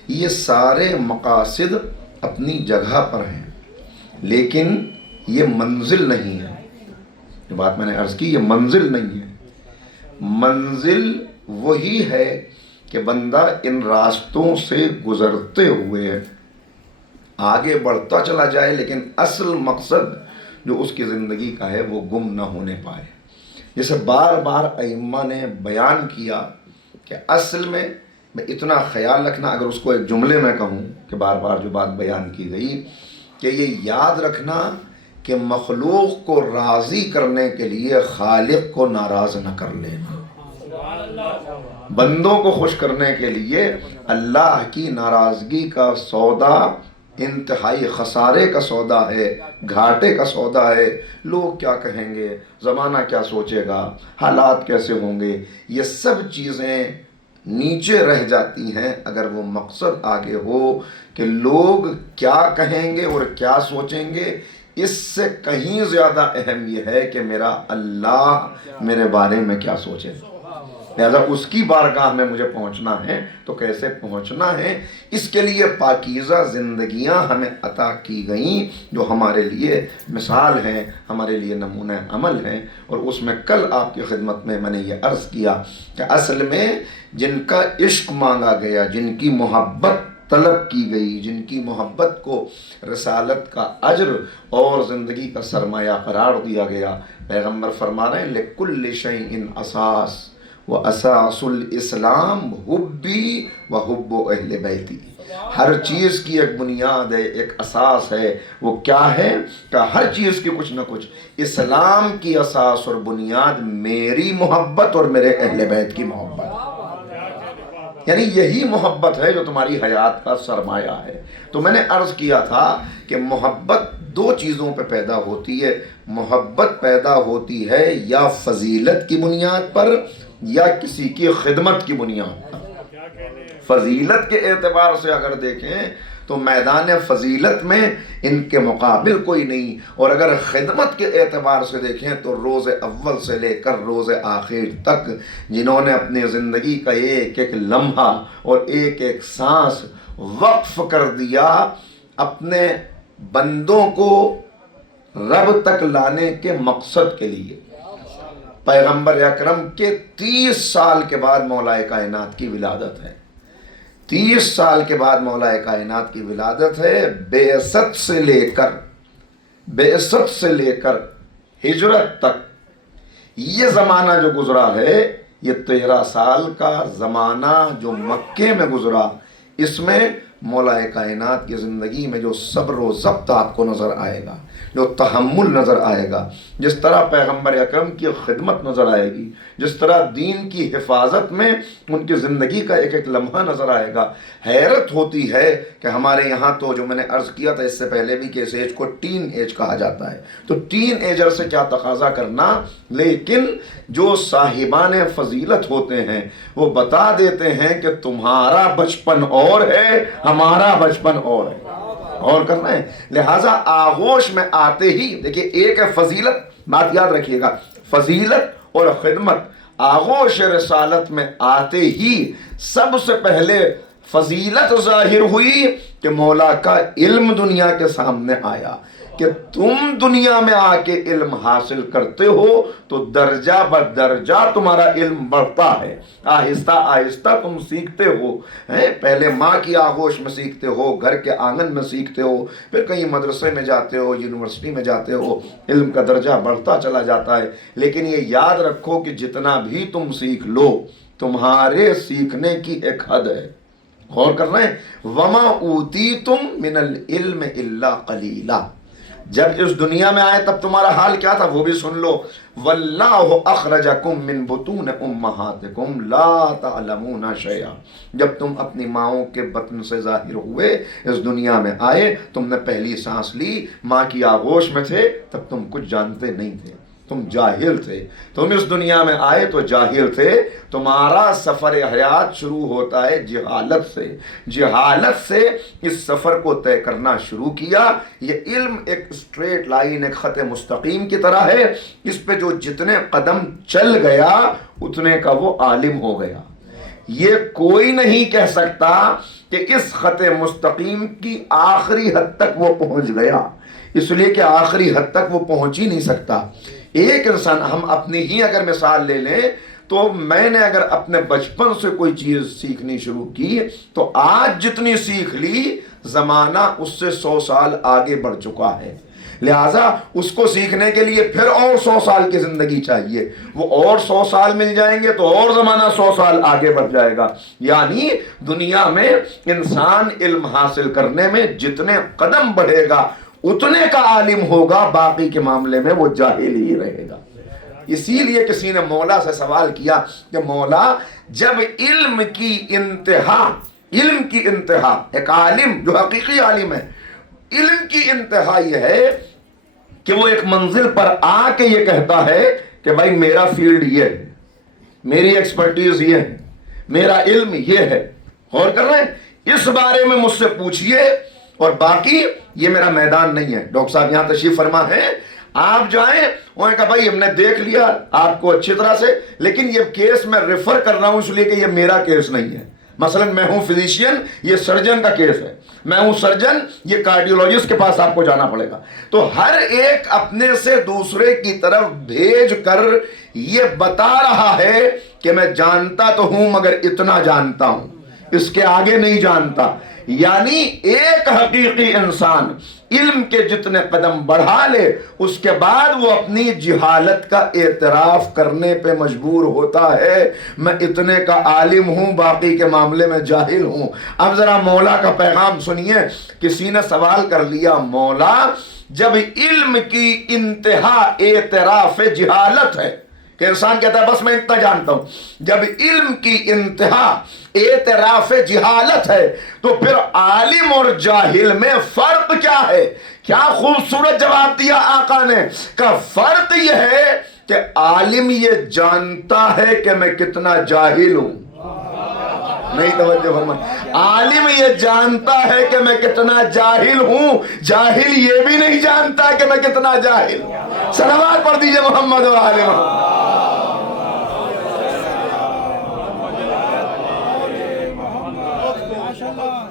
یہ سارے مقاصد اپنی جگہ پر ہیں، لیکن یہ منزل نہیں ہے۔ جو بات میں نے عرض کی، یہ منزل نہیں ہے۔ منزل وہی ہے کہ بندہ ان راستوں سے گزرتے ہوئے آگے بڑھتا چلا جائے، لیکن اصل مقصد جو اس کی زندگی کا ہے وہ گم نہ ہونے پائے۔ جیسے بار بار ائمہ نے بیان کیا کہ اصل میں اتنا خیال رکھنا، اگر اس کو ایک جملے میں کہوں کہ بار بار جو بات بیان کی گئی کہ یہ یاد رکھنا کہ مخلوق کو راضی کرنے کے لیے خالق کو ناراض نہ کر لینا، بندوں کو خوش کرنے کے لیے اللہ کی ناراضگی کا سودا انتہائی خسارے کا سودا ہے، گھاٹے کا سودا ہے۔ لوگ کیا کہیں گے، زمانہ کیا سوچے گا، حالات کیسے ہوں گے، یہ سب چیزیں نیچے رہ جاتی ہیں اگر وہ مقصد آگے ہو کہ لوگ کیا کہیں گے اور کیا سوچیں گے۔ اس سے کہیں زیادہ اہم یہ ہے کہ میرا اللہ میرے بارے میں کیا سوچے۔ لہذا اس کی بارگاہ میں مجھے پہنچنا ہے تو کیسے پہنچنا ہے، اس کے لیے پاکیزہ زندگیاں ہمیں عطا کی گئیں جو ہمارے لیے مثال ہیں، ہمارے لیے نمونہ عمل ہیں۔ اور اس میں کل آپ کی خدمت میں میں نے یہ عرض کیا کہ اصل میں جن کا عشق مانگا گیا، جن کی محبت طلب کی گئی، جن کی محبت کو رسالت کا اجر اور زندگی کا سرمایہ قرار دیا گیا، پیغمبر فرما رہے ہیں لِكُلِّ شَيْءٍ أَسَاس وَأَسَاسُ الْإِسْلَامِ حُبِّي وَحُبُّ أَهْلِ بَيْتِي۔ ہر چیز کی ایک بنیاد ہے، ایک اساس ہے۔ وہ کیا ہے کہ ہر چیز کی کچھ نہ کچھ، اسلام کی اساس اور بنیاد میری محبت اور میرے اہل بیت کی محبت، یعنی یہی محبت ہے جو تمہاری حیات کا سرمایہ ہے۔ تو میں نے عرض کیا تھا کہ محبت دو چیزوں پہ پیدا ہوتی ہے۔ محبت پیدا ہوتی ہے یا فضیلت کی بنیاد پر یا کسی کی خدمت کی بنیاد پر۔ فضیلت کے اعتبار سے اگر دیکھیں تو میدان فضیلت میں ان کے مقابل کوئی نہیں. اور اگر خدمت کے اعتبار سے دیکھیں تو روز اول سے لے کر روز آخر تک جنہوں نے اپنی زندگی کا ایک ایک لمحہ اور ایک ایک سانس وقف کر دیا اپنے بندوں کو رب تک لانے کے مقصد کے لیے. پیغمبر اکرم کے 30 سال کے بعد مولا کائنات کی ولادت ہے. 30 سال کے بعد مولا کائنات کی ولادت ہے. بعثت سے لے کر ہجرت تک یہ زمانہ جو گزرا ہے، یہ 13 سال کا زمانہ جو مکے میں گزرا، اس میں مولا کائنات کی زندگی میں جو صبر و ضبط آپ کو نظر آئے گا، جو تحمل نظر آئے گا، جس طرح پیغمبر اکرم کی خدمت نظر آئے گی، جس طرح دین کی حفاظت میں ان کی زندگی کا ایک ایک لمحہ نظر آئے گا. حیرت ہوتی ہے کہ ہمارے یہاں تو جو میں نے عرض کیا تھا اس سے پہلے بھی کہ اس ایج کو ٹین ایج کہا جاتا ہے، تو ٹین ایجر سے کیا تقاضا کرنا. لیکن جو صاحبان فضیلت ہوتے ہیں وہ بتا دیتے ہیں کہ تمہارا بچپن اور ہے، ہمارا بچپن اور ہے، اور کرنا ہے. لہٰذا آغوش میں آتے ہی دیکھیے، ایک ہے فضیلت، بات یاد رکھیے گا، فضیلت اور خدمت. آغوش رسالت میں آتے ہی سب سے پہلے فضیلت ظاہر ہوئی کہ مولا کا علم دنیا کے سامنے آیا کہ تم دنیا میں آ کے علم حاصل کرتے ہو تو درجہ بدرجہ تمہارا علم بڑھتا ہے. آہستہ آہستہ تم سیکھتے ہو. پہلے ماں کی آغوش میں سیکھتے ہو، گھر کے آنگن میں سیکھتے ہو، پھر کہیں مدرسے میں جاتے ہو، یونیورسٹی میں جاتے ہو، علم کا درجہ بڑھتا چلا جاتا ہے. لیکن یہ یاد رکھو کہ جتنا بھی تم سیکھ لو تمہارے سیکھنے کی ایک حد ہے. غور کرنا ہے. وما اوتیتم من العلم الا قلیلا. جب اس دنیا میں آئے تب تمہارا حال کیا تھا وہ بھی سن لو. واللہ اخرجکم من بطون امہاتکم لا تعلمون شیئا. جب تم اپنی ماؤں کے بطن سے ظاہر ہوئے، اس دنیا میں آئے، تم نے پہلی سانس لی، ماں کی آغوش میں تھے، تب تم کچھ جانتے نہیں تھے، تم جاہل تھے. تم اس دنیا میں آئے تو جاہل تھے. تمہارا سفر حیات شروع ہوتا ہے جہالت سے. جہالت سے اس سفر کو طے کرنا شروع کیا. یہ علم ایک اسٹریٹ لائن، ایک خط مستقیم کی طرح ہے. اس پہ جو جتنے قدم چل گیا اتنے کا وہ عالم ہو گیا. یہ کوئی نہیں کہہ سکتا کہ اس خط مستقیم کی آخری حد تک وہ پہنچ گیا، اس لیے کہ آخری حد تک وہ پہنچ ہی نہیں سکتا. ایک انسان، ہم اپنی ہی اگر مثال لے لیں تو میں نے اگر اپنے بچپن سے کوئی چیز سیکھنی شروع کی تو آج جتنی سیکھ لی زمانہ اس سے 100 سال آگے بڑھ چکا ہے. لہٰذا اس کو سیکھنے کے لیے پھر اور 100 سال کی زندگی چاہیے. وہ اور 100 سال مل جائیں گے تو اور زمانہ 100 سال آگے بڑھ جائے گا. یعنی دنیا میں انسان علم حاصل کرنے میں جتنے قدم بڑھے گا اتنے کا عالم ہوگا، باقی کے معاملے میں وہ جاہل ہی رہے گا. اسی لیے کسی نے مولا سے سوال کیا کہ مولا جب علم کی انتہا ایک عالم جو حقیقی عالم ہے، علم کی انتہا یہ ہے کہ وہ ایک منزل پر آ کے یہ کہتا ہے کہ بھائی میرا فیلڈ یہ ہے، میری ایکسپرٹیز یہ ہے، میرا علم یہ ہے. غور کر رہے ہیں؟ اس بارے میں مجھ سے پوچھئے اور باقی یہ میرا میدان نہیں ہے. ڈاکٹر صاحب یہاں تشریف فرما ہے، آپ جائیں. انہوں نے کہا بھائی ہم نے دیکھ لیا آپ کو اچھی طرح سے، لیکن یہ کیس میں ریفر کر رہا ہوں اس لیے کہ یہ میرا کیس نہیں ہے. مثلا میں ہوں فزیشین، یہ سرجن کا کیس ہے. میں ہوں سرجن، یہ کارڈیولوجسٹ کے پاس آپ کو جانا پڑے گا. تو ہر ایک اپنے سے دوسرے کی طرف بھیج کر یہ بتا رہا ہے کہ میں جانتا تو ہوں مگر اتنا جانتا ہوں، اس کے آگے نہیں جانتا. یعنی ایک حقیقی انسان علم کے جتنے قدم بڑھا لے اس کے بعد وہ اپنی جہالت کا اعتراف کرنے پہ مجبور ہوتا ہے، میں اتنے کا عالم ہوں باقی کے معاملے میں جاہل ہوں. اب ذرا مولا کا پیغام سنیے. کسی نے سوال کر لیا مولا جب علم کی انتہا اعتراف جہالت ہے کہ انسان کہتا ہے بس میں اتنا جانتا ہوں، جب علم کی انتہا اعتراف جہالت ہے تو پھر عالم اور جاہل میں فرق کیا ہے؟ کیا خوبصورت جواب دیا آقا نے کہ فرق یہ ہے کہ عالم یہ جانتا ہے کہ میں کتنا جاہل ہوں. نہیں توجہ فرمائے. عالم یہ جانتا ہے کہ میں کتنا جاہل ہوں, جاہل یہ بھی نہیں جانتا کہ میں کتنا جاہل ہوں. صلوات پڑھ دیجئے محمد و آل محمد.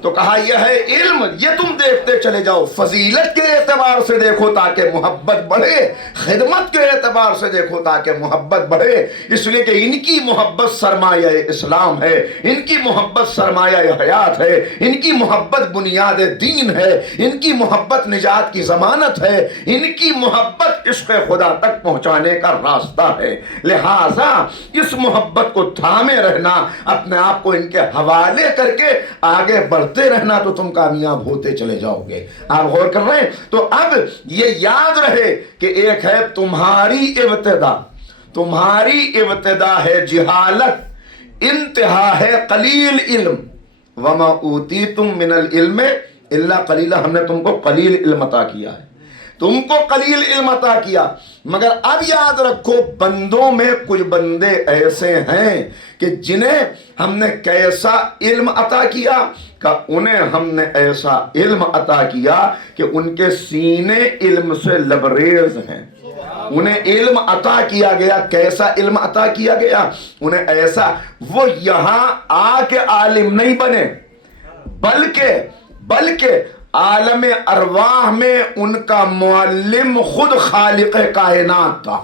تو کہا یہ ہے علم, یہ تم دیکھتے چلے جاؤ. فضیلت کے اعتبار سے دیکھو تاکہ محبت بڑھے, خدمت کے اعتبار سے دیکھو تاکہ محبت بڑھے. اس لیے کہ ان کی محبت سرمایہ اسلام ہے, ان کی محبت سرمایہ حیات ہے, ان کی محبت بنیاد دین ہے, ان کی محبت نجات کی ضمانت ہے, ان کی محبت عشق خدا تک پہنچانے کا راستہ ہے. لہٰذا اس محبت کو تھامے رہنا, اپنے آپ کو ان کے حوالے کر کے آگے بڑھتے رہنا, تو تم کامیاب ہوتے چلے جاؤ گے. آپ غور کر رہے ہیں؟ تو اب یہ یاد رہے کہ ایک ہے تمہاری ابتدا, تمہاری ابتدا ہے جہالت, انتہا ہے قلیل علم. وما اوتیتم من العلم الا قلیلا, ہم نے تم کو قلیل علم عطا کیا ہے, تم کو قلیل علم عطا کیا. مگر اب یاد رکھو بندوں میں کچھ بندے ایسے ہیں کہ جنہیں ہم نے کیسا علم عطا کیا, کہ انہیں ہم نے ایسا علم عطا کیا کہ ان کے سینے علم سے لبریز ہیں. انہیں علم عطا کیا گیا, کیسا علم عطا کیا گیا انہیں ایسا, وہ یہاں آ کے عالم نہیں بنے, بلکہ عالم ارواح میں ان کا معلم خود خالق کائنات تھا.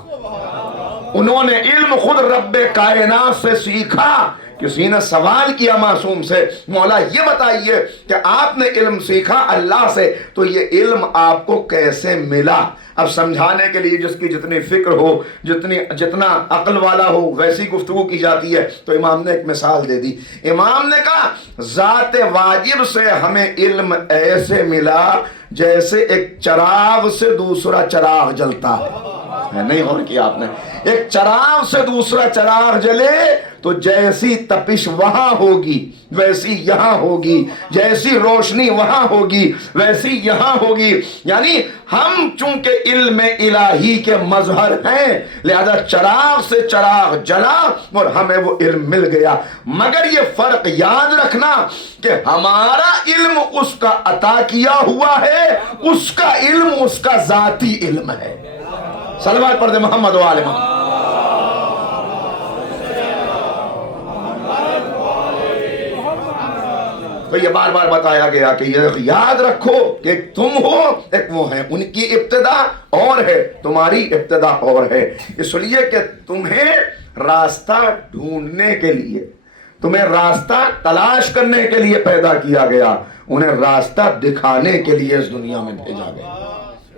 انہوں نے علم خود رب کائنات سے سیکھا. کسی نے سوال کیا معصوم سے, مولا یہ بتائیے کہ آپ نے علم سیکھا اللہ سے, تو یہ علم آپ کو کیسے ملا؟ اب سمجھانے کے لیے جس کی جتنی فکر ہو, جتنا عقل والا ہو, ویسی گفتگو کی جاتی ہے. تو امام نے ایک مثال دے دی. امام نے کہا ذات واجب سے ہمیں علم ایسے ملا جیسے ایک چراغ سے دوسرا چراغ جلتا ہے. نہیں غور کیا آپ نے؟ ایک چراغ سے دوسرا چراغ جلے تو جیسی تپش وہاں ہوگی ویسی یہاں ہوگی, جیسی روشنی وہاں ہوگی ویسی یہاں ہوگی. یعنی ہم چونکہ علم الہی کے مظہر ہیں, لہذا چراغ سے چراغ جلا اور ہمیں وہ علم مل گیا. مگر یہ فرق یاد رکھنا کہ ہمارا علم اس کا عطا کیا ہوا ہے, اس کا علم اس کا ذاتی علم ہے. صلوات پڑھ دے محمد و آل محمد. تو یہ بار بار بتایا گیا کہ یہ یاد رکھو کہ تم ہو ایک وہ ہے, ان کی ابتدا اور ہے, تمہاری ابتدا اور ہے. اس لیے کہ تمہیں راستہ ڈھونڈنے کے لیے, تمہیں راستہ تلاش کرنے کے لیے پیدا کیا گیا, انہیں راستہ دکھانے کے لیے اس دنیا میں بھیجا گیا.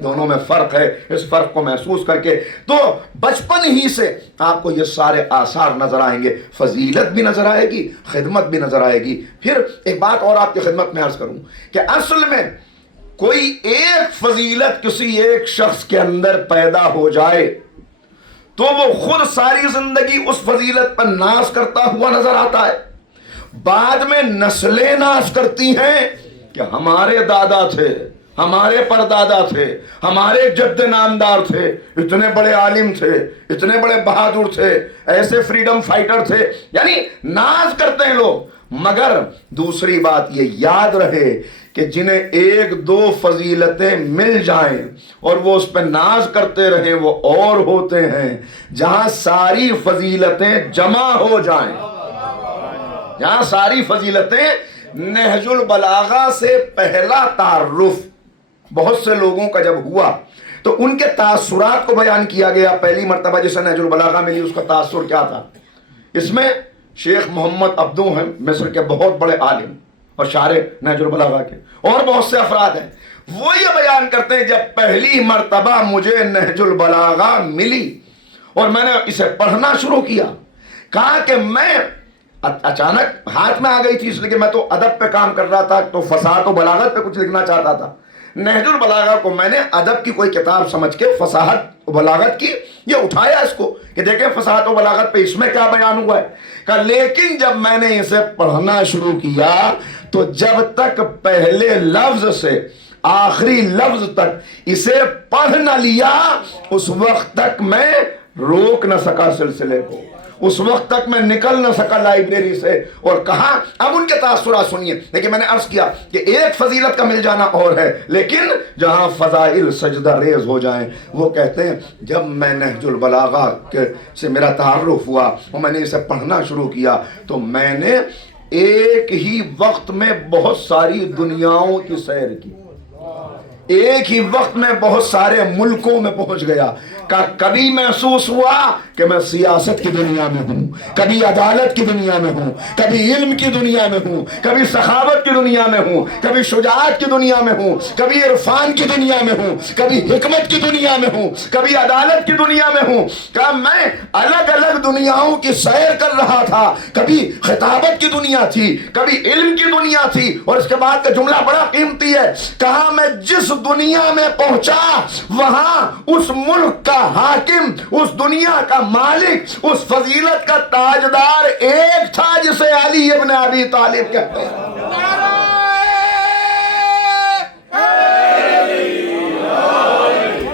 دونوں میں فرق ہے. اس فرق کو محسوس کر کے تو بچپن ہی سے آپ کو یہ سارے آثار نظر آئیں گے. فضیلت بھی نظر آئے گی, خدمت بھی نظر آئے گی. پھر ایک بات اور آپ کی خدمت میں عرض کروں کہ اصل میں کوئی ایک فضیلت کسی ایک شخص کے اندر پیدا ہو جائے تو وہ خود ساری زندگی اس فضیلت پر ناز کرتا ہوا نظر آتا ہے. بعد میں نسلیں ناز کرتی ہیں کہ ہمارے دادا تھے, ہمارے پردادا تھے, ہمارے جد نامدار تھے, اتنے بڑے عالم تھے, اتنے بڑے بہادر تھے, ایسے فریڈم فائٹر تھے. یعنی ناز کرتے ہیں لوگ. مگر دوسری بات یہ یاد رہے کہ جنہیں ایک دو فضیلتیں مل جائیں اور وہ اس پہ ناز کرتے رہیں وہ اور ہوتے ہیں جہاں ساری فضیلتیں جمع ہو جائیں, جہاں ساری فضیلتیں. نہج البلاغہ سے پہلا تعارف بہت سے لوگوں کا جب ہوا تو ان کے تاثرات کو بیان کیا گیا. پہلی مرتبہ جسے نہج البلاغہ ملی اس کا تاثر کیا تھا؟ اس میں شیخ محمد عبدو ہیں, مصر کے بہت بڑے عالم اور شارح نہج البلاغہ کے, اور بہت سے افراد ہیں. وہ یہ بیان کرتے ہیں جب پہلی مرتبہ مجھے نہج البلاغہ ملی اور میں نے اسے پڑھنا شروع کیا, کہا کہ میں اچانک ہاتھ میں آ گئی تھی, اس لیے کہ میں تو ادب پہ کام کر رہا تھا تو فصاحت و بلاغت پہ کچھ لکھنا چاہتا تھا. نہج البلاغہ کو میں نے ادب کی کوئی کتاب سمجھ کے فصاحت و بلاغت کی یہ اٹھایا اس کو کہ دیکھیں فصاحت و بلاغت پہ اس میں کیا بیان ہوا ہے. کہ لیکن جب میں نے اسے پڑھنا شروع کیا تو جب تک پہلے لفظ سے آخری لفظ تک اسے پڑھ نہ لیا اس وقت تک میں روک نہ سکا سلسلے کو. اس وقت تک میں نکل نہ سکا لائبریری سے، اور کہا اب ان کے تاثرات سنیے. لیکن میں نے عرض کیا کہ ایک فضیلت کا مل جانا اور ہے، لیکن جہاں فضائل سجدہ ریز ہو جائیں. وہ کہتے ہیں جب میں نہج البلاغہ سے میرا تعارف ہوا اور میں نے اسے پڑھنا شروع کیا تو میں نے ایک ہی وقت میں بہت ساری دنیاؤں کی سیر کی، ایک ہی وقت میں بہت سارے ملکوں میں پہنچ گیا. کبھی محسوس ہوا کہ میں سیاست کی دنیا میں ہوں، کبھی عدالت کی دنیا میں ہوں، کبھی علم کی دنیا میں ہوں، کبھی سخاوت کی دنیا میں ہوں، کبھی شجاعت کی دنیا میں ہوں، کبھی عرفان کی دنیا میں ہوں، کبھی حکمت کی دنیا میں ہوں، کبھی عدالت کی دنیا میں ہوں. کہ میں الگ الگ دنیاؤں کی سیر کر رہا تھا. کبھی خطابت کی دنیا تھی، کبھی علم کی دنیا تھی. اور اس کے بعد کا جملہ بڑا قیمتی ہے، کہا میں جس دنیا میں پہنچا وہاں اس ملک کا حاکم، اس دنیا کا مالک، اس فضیلت کا تاجدار ایک تھا جسے علی ابن ابی طالب کہتے ہیں.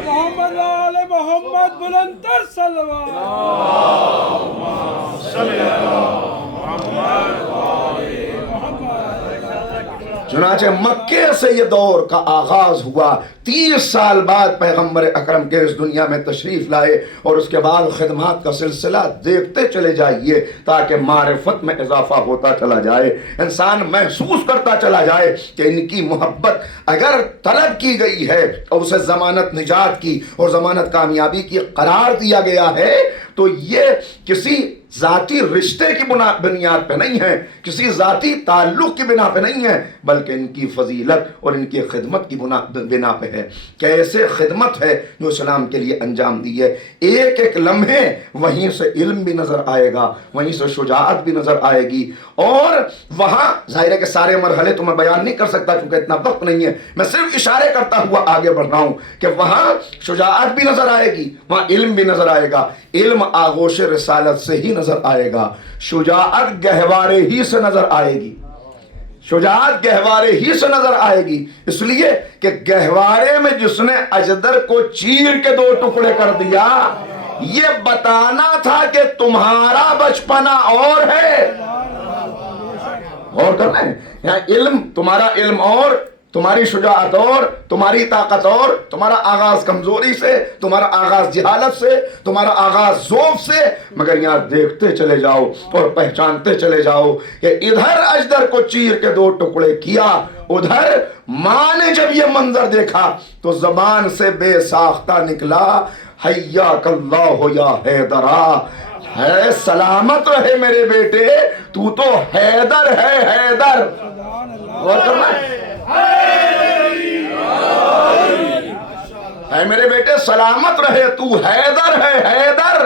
محمد آل محمد بلندر صلوات. چنانچہ مکے سے یہ دور کا آغاز ہوا. 30 سال بعد پیغمبر اکرم کے اس دنیا میں تشریف لائے، اور اس کے بعد خدمات کا سلسلہ دیکھتے چلے جائیے تاکہ معرفت میں اضافہ ہوتا چلا جائے، انسان محسوس کرتا چلا جائے کہ ان کی محبت اگر طلب کی گئی ہے اور اسے ضمانت نجات کی اور ضمانت کامیابی کی قرار دیا گیا ہے تو یہ کسی ذاتی رشتے کی بنیاد پہ نہیں ہے، کسی ذاتی تعلق کی بنا پہ نہیں ہے، بلکہ ان کی فضیلت اور ان کی خدمت کی بنا پہ ہے. کیسے خدمت ہے جو اسلام کے لیے انجام دی ہے. ایک ایک لمحے وہیں سے علم بھی نظر آئے گا، وہیں سے شجاعت بھی نظر آئے گی. اور وہاں ظاہر ہے کہ سارے مرحلے تو میں بیان نہیں کر سکتا کیونکہ اتنا وقت نہیں ہے، میں صرف اشارے کرتا ہوا آگے بڑھ رہا ہوں کہ وہاں شجاعت بھی نظر آئے گی، وہاں علم بھی نظر آئے گا. علم آغوش رسالت سے ہی نظر آئے گا، شجاعت گہوارے ہی سے نظر آئے گی، شجاعت گہوارے ہی سے نظر آئے گی. اس لیے کہ گہوارے میں جس نے اجدر کو چیر کے 2 ٹکڑے کر دیا، یہ بتانا تھا کہ تمہارا بچپنا اور ہے. غور کرنا ہے، یہاں علم، تمہارا علم اور، تمہاری شجاعت اور، تمہاری طاقت اور، تمہارا آغاز کمزوری سے، تمہارا آغاز جہالت سے، تمہارا آغاز ذوف سے. مگر یہاں دیکھتے چلے جاؤ اور پہچانتے چلے جاؤ کہ ادھر اجدر کو چیر کے 2 ٹکڑے کیا، ادھر ماں نے جب یہ منظر دیکھا تو زبان سے بے ساختہ نکلا، حیاک اللہ یا حیدرا، ہے سلامت رہے میرے بیٹے، تو تو حیدر ہے، حیدر. غور کرنا ہے، اے میرے بیٹے سلامت رہے، تو حیدر ہے، حیدر.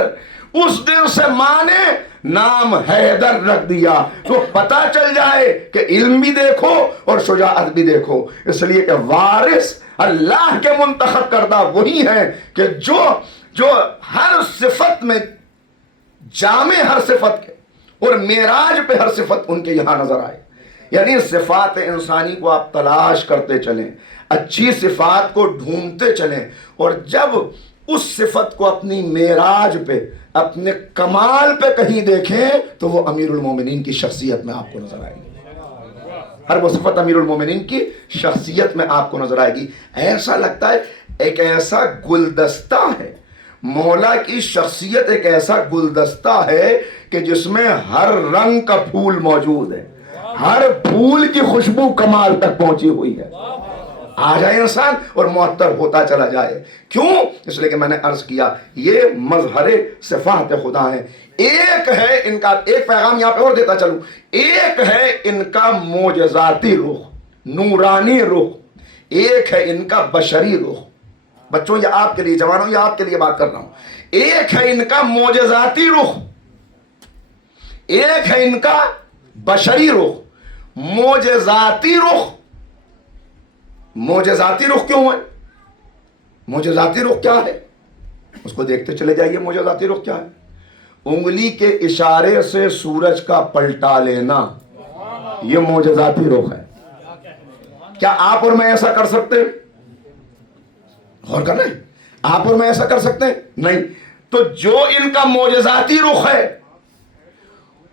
اس دن سے ماں نے نام حیدر رکھ دیا تو پتہ چل جائے کہ علم بھی دیکھو اور شجاعت بھی دیکھو. اس لیے کہ وارث اللہ کے منتخب کردہ وہی ہیں کہ جو ہر صفت میں جامع، ہر صفت کے اور معراج پہ ہر صفت ان کے یہاں نظر آئے. یعنی صفات انسانی کو آپ تلاش کرتے چلیں، اچھی صفات کو ڈھونڈتے چلیں، اور جب اس صفت کو اپنی معراج پہ، اپنے کمال پہ کہیں دیکھیں تو وہ امیر المومنین کی شخصیت میں آپ کو نظر آئے گی. ہر وہ صفت امیر المومنین کی شخصیت میں آپ کو نظر آئے گی. ایسا لگتا ہے ایک ایسا گلدستہ ہے، مولا کی شخصیت ایک ایسا گلدستہ ہے کہ جس میں ہر رنگ کا پھول موجود ہے، ہر پھول کی خوشبو کمال تک پہنچی ہوئی ہے. آ جائے انسان اور معطر ہوتا چلا جائے. کیوں؟ اس لیے کہ میں نے عرض کیا یہ مظہر صفات خدا ہے. ایک ہے ان کا، ایک پیغام یہاں پہ اور دیتا چلوں، ایک ہے ان کا معجزاتی رخ، نورانی رخ، ایک ہے ان کا بشری رخ. بچوں یہ آپ کے لیے، جوانوں یہ آپ کے لیے بات کر رہا ہوں. ایک ہے ان کا معجزاتی رخ، ایک ہے ان کا بشری رخ. معجزاتی رخ، معجزاتی رخ کیوں ہے؟ معجزاتی رخ کیا ہے؟ اس کو دیکھتے چلے جائیے. معجزاتی رخ کیا ہے؟ انگلی کے اشارے سے سورج کا پلٹا لینا، یہ معجزاتی رخ ہے. کیا آپ اور میں ایسا کر سکتے ہیں؟ غور کرنا ہے، آپ اور میں ایسا کر سکتے ہیں؟ نہیں. تو جو ان کا معجزاتی رخ ہے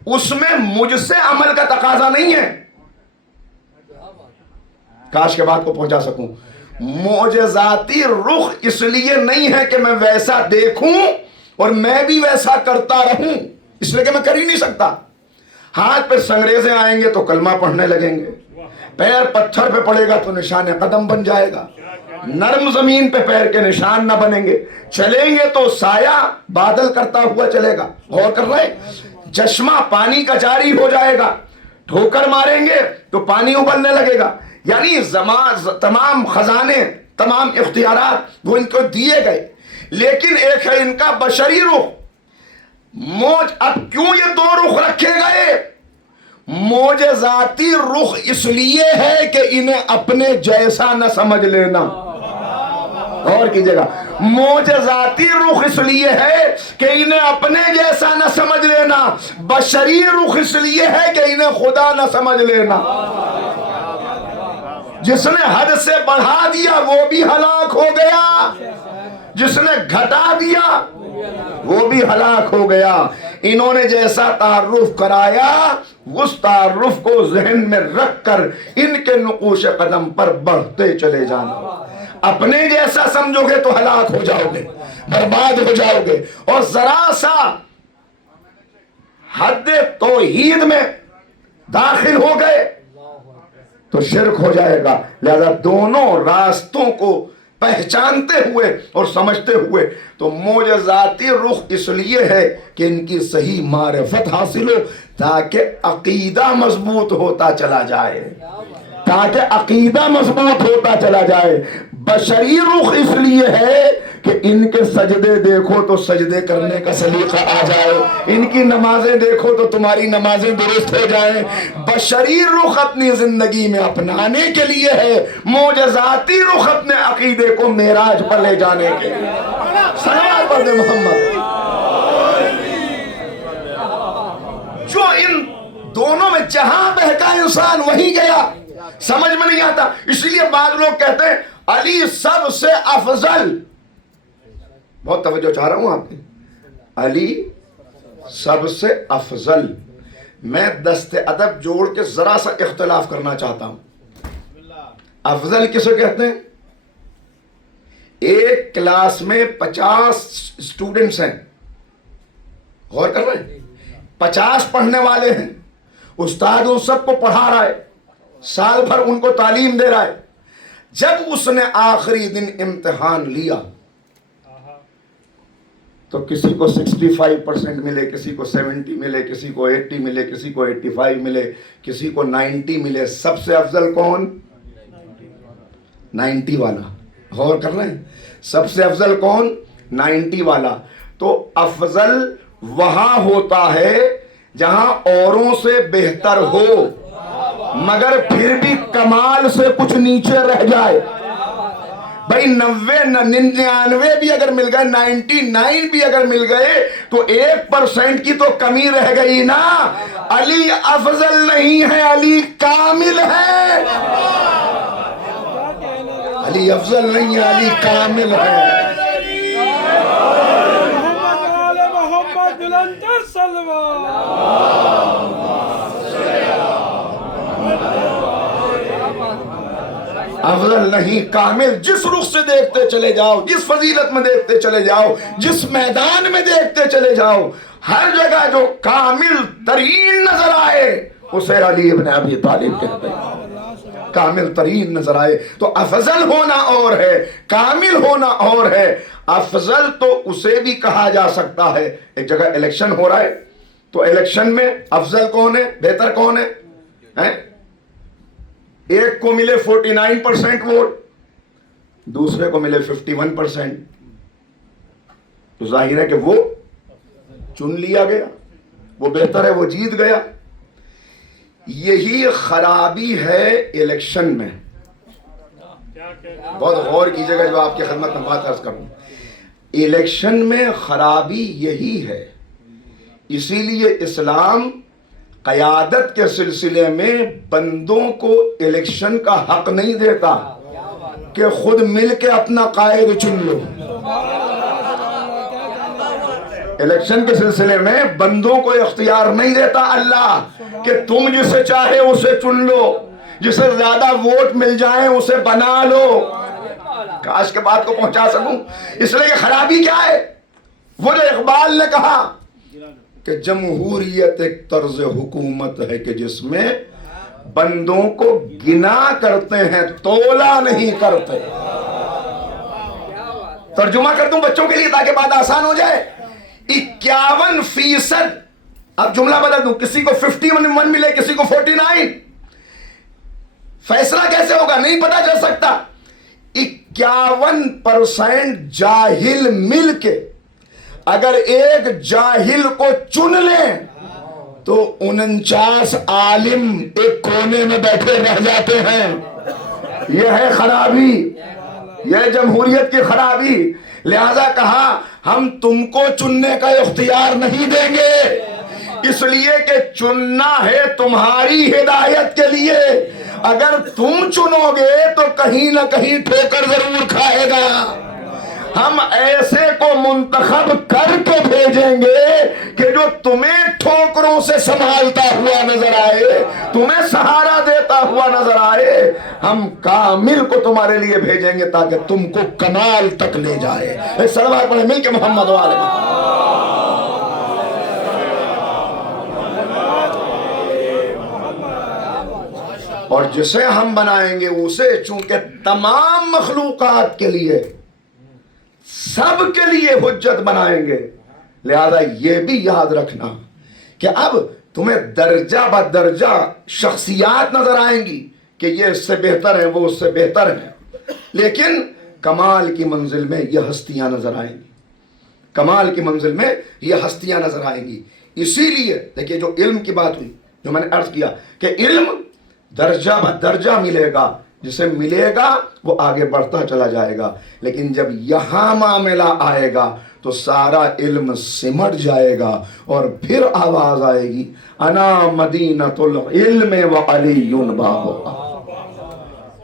اس میں مجھ سے عمل کا تقاضا نہیں ہے. کاش کے بات کو پہنچا سکوں. معجزاتی رخ اس لیے نہیں ہے کہ میں ویسا دیکھوں اور میں بھی ویسا کرتا رہوں، اس لیے کہ میں کر ہی نہیں سکتا. ہاتھ پہ سنگریزے آئیں گے تو کلمہ پڑھنے لگیں گے، پیر پتھر پہ پڑے گا تو نشان قدم بن جائے گا، نرم زمین پہ پیر کے نشان نہ بنیں گے، چلیں گے تو سایہ بادل کرتا ہوا چلے گا. غور کر رہے ہیں؟ چشمہ پانی کا جاری ہو جائے گا، ٹھوکر ماریں گے تو پانی ابلنے لگے گا. یعنی تمام خزانے، تمام اختیارات وہ ان کو دیے گئے، لیکن ایک ہے ان کا بشری رخ. اب کیوں یہ دو رخ رکھے گئے؟ معجزاتی رخ اس لیے ہے کہ انہیں اپنے جیسا نہ سمجھ لینا. اور کیجئے گا، معجزاتی رخ اس لیے ہے کہ انہیں اپنے جیسا نہ سمجھ لینا، بشری رخ اس لیے ہے کہ انہیں خدا نہ سمجھ لینا. جس نے حد سے بڑھا دیا وہ بھی ہلاک ہو گیا، جس نے گھٹا دیا وہ بھی ہلاک ہو گیا. انہوں نے جیسا تعارف کرایا اس تعارف کو ذہن میں رکھ کر ان کے نقوش قدم پر بڑھتے چلے جانا. اپنے جیسا سمجھو گے تو ہلاک ہو جاؤ گے، برباد ہو جاؤ گے. اور ذرا سا حد توحید میں داخل ہو گئے تو شرک ہو جائے گا. لہذا دونوں راستوں کو پہچانتے ہوئے اور سمجھتے ہوئے تو معجزاتی رخ اس لیے ہے کہ ان کی صحیح معرفت حاصل ہو، تاکہ عقیدہ مضبوط ہوتا چلا جائے، تاکہ عقیدہ مضبوط ہوتا چلا جائے. بشری رخ اس لیے ہے کہ ان کے سجدے دیکھو تو سجدے کرنے کا سلیقہ آ جائے، ان کی نمازیں دیکھو تو تمہاری نمازیں درست ہو جائیں. بشری رخ اپنی زندگی میں اپنانے کے لیے ہے، معجزاتی رخ اپنے عقیدے کو معراج پر لے جانے کے لیے. صلوات پڑھ دے محمد. جو ان دونوں میں جہاں بہکا انسان وہیں گیا، سمجھ میں نہیں آتا. اس لیے بعض لوگ کہتے ہیں علی سب سے افضل. بہت توجہ چاہ رہا ہوں آپ کی. علی سب سے افضل. میں دست ادب جوڑ کے ذرا سا اختلاف کرنا چاہتا ہوں. افضل کسے کہتے ہیں؟ ایک کلاس میں 50 اسٹوڈنٹس ہیں، غور کر رہے ہیں، 50 پڑھنے والے ہیں، استاد ان سب کو پڑھا رہا ہے، سال بھر ان کو تعلیم دے رہا ہے. جب اس نے آخری دن امتحان لیا تو کسی کو 65% ملے، کسی کو 70 ملے، کسی کو 80 ملے، کسی کو 85 ملے، کسی کو 90 ملے. سب سے افضل کون؟ 90 والا. غور کر رہے ہیں؟ سب سے افضل کون؟ 90 والا. تو افضل وہاں ہوتا ہے جہاں اوروں سے بہتر ہو مگر پھر بھی کمال سے کچھ نیچے رہ جائے. بھائی 99 بھی اگر مل گئے، 99 بھی اگر مل گئے تو 1% کی تو کمی رہ گئی نا. علی افضل نہیں ہے، علی کامل ہے. علی افضل نہیں ہے، علی کامل ہے. محمد بلندر صلوات. افضل نہیں، کامل. جس رخ سے دیکھتے چلے جاؤ، جس فضیلت میں دیکھتے چلے جاؤ، جس میدان میں دیکھتے چلے جاؤ، ہر جگہ جو کامل ترین نظر آئے اسے علی ابن ابی طالب کہتے ہیں. کامل ترین نظر آئے. تو افضل ہونا اور ہے، کامل ہونا اور ہے. افضل تو اسے بھی کہا جا سکتا ہے. ایک جگہ الیکشن ہو رہا ہے تو الیکشن میں افضل کون ہے، بہتر کون ہے؟ ایک کو ملے 49% ووٹ، دوسرے کو ملے 51%، تو ظاہر ہے کہ وہ چن لیا گیا، وہ بہتر ہے، وہ جیت گیا. یہی خرابی ہے الیکشن میں. بہت غور کیجیے گا جو آپ کی خدمت میں بات عرض کروں. الیکشن میں خرابی یہی ہے. اسی لیے اسلام قیادت کے سلسلے میں بندوں کو الیکشن کا حق نہیں دیتا کہ خود مل کے اپنا قائد چن لو. الیکشن کے سلسلے میں بندوں کو اختیار نہیں دیتا اللہ کہ تم جسے چاہے اسے چن لو، جسے زیادہ ووٹ مل جائیں اسے بنا لو۔ کاش کے بات کو پہنچا سکوں۔ اس لیے یہ خرابی کیا ہے؟ وہ جو اقبال نے کہا کہ جمہوریت ایک طرز حکومت ہے کہ جس میں بندوں کو گنا کرتے ہیں، تولا نہیں کرتے۔ ترجمہ کر دوں بچوں کے لیے تاکہ بات آسان ہو جائے۔ 51%، اب جملہ بدل دوں، کسی کو 51 ملے، کسی کو 49، فیصلہ کیسے ہوگا نہیں پتا چل سکتا۔ 51% جاہل مل کے اگر ایک جاہل کو چن لیں تو 49 عالم ایک کونے میں بیٹھے رہ جاتے ہیں۔ یہ ہے خرابی، یہ جمہوریت کی خرابی۔ لہذا کہا ہم تم کو چننے کا اختیار نہیں دیں گے، اس لیے کہ چننا ہے تمہاری ہدایت کے لیے۔ اگر تم چنو گے تو کہیں نہ کہیں ٹھوکر ضرور کھائے گا۔ ہم ایسے کو منتخب کر کے بھیجیں گے کہ جو تمہیں ٹھوکروں سے سنبھالتا ہوا نظر آئے، تمہیں سہارا دیتا ہوا نظر آئے۔ ہم کامل کو تمہارے لیے بھیجیں گے تاکہ تم کو کمال تک لے جائے۔ سلوات پڑھیں مل کے محمد والے محمد۔ اور جسے ہم بنائیں گے اسے چونکہ تمام مخلوقات کے لیے، سب کے لیے حجت بنائیں گے، لہذا یہ بھی یاد رکھنا کہ اب تمہیں درجہ بدرجہ شخصیات نظر آئیں گی کہ یہ اس سے بہتر ہیں، وہ اس سے بہتر ہیں، لیکن کمال کی منزل میں یہ ہستیاں نظر آئیں گی، کمال کی منزل میں یہ ہستیاں نظر آئیں گی۔ اسی لیے دیکھیے جو علم کی بات ہوئی، جو میں نے عرض کیا کہ علم درجہ بدرجہ ملے گا، جسے ملے گا وہ آگے بڑھتا چلا جائے گا، لیکن جب یہاں معاملہ آئے گا تو سارا علم سمٹ جائے گا اور پھر آواز آئے گی انا مدینۃ العلم وعلی بابھا،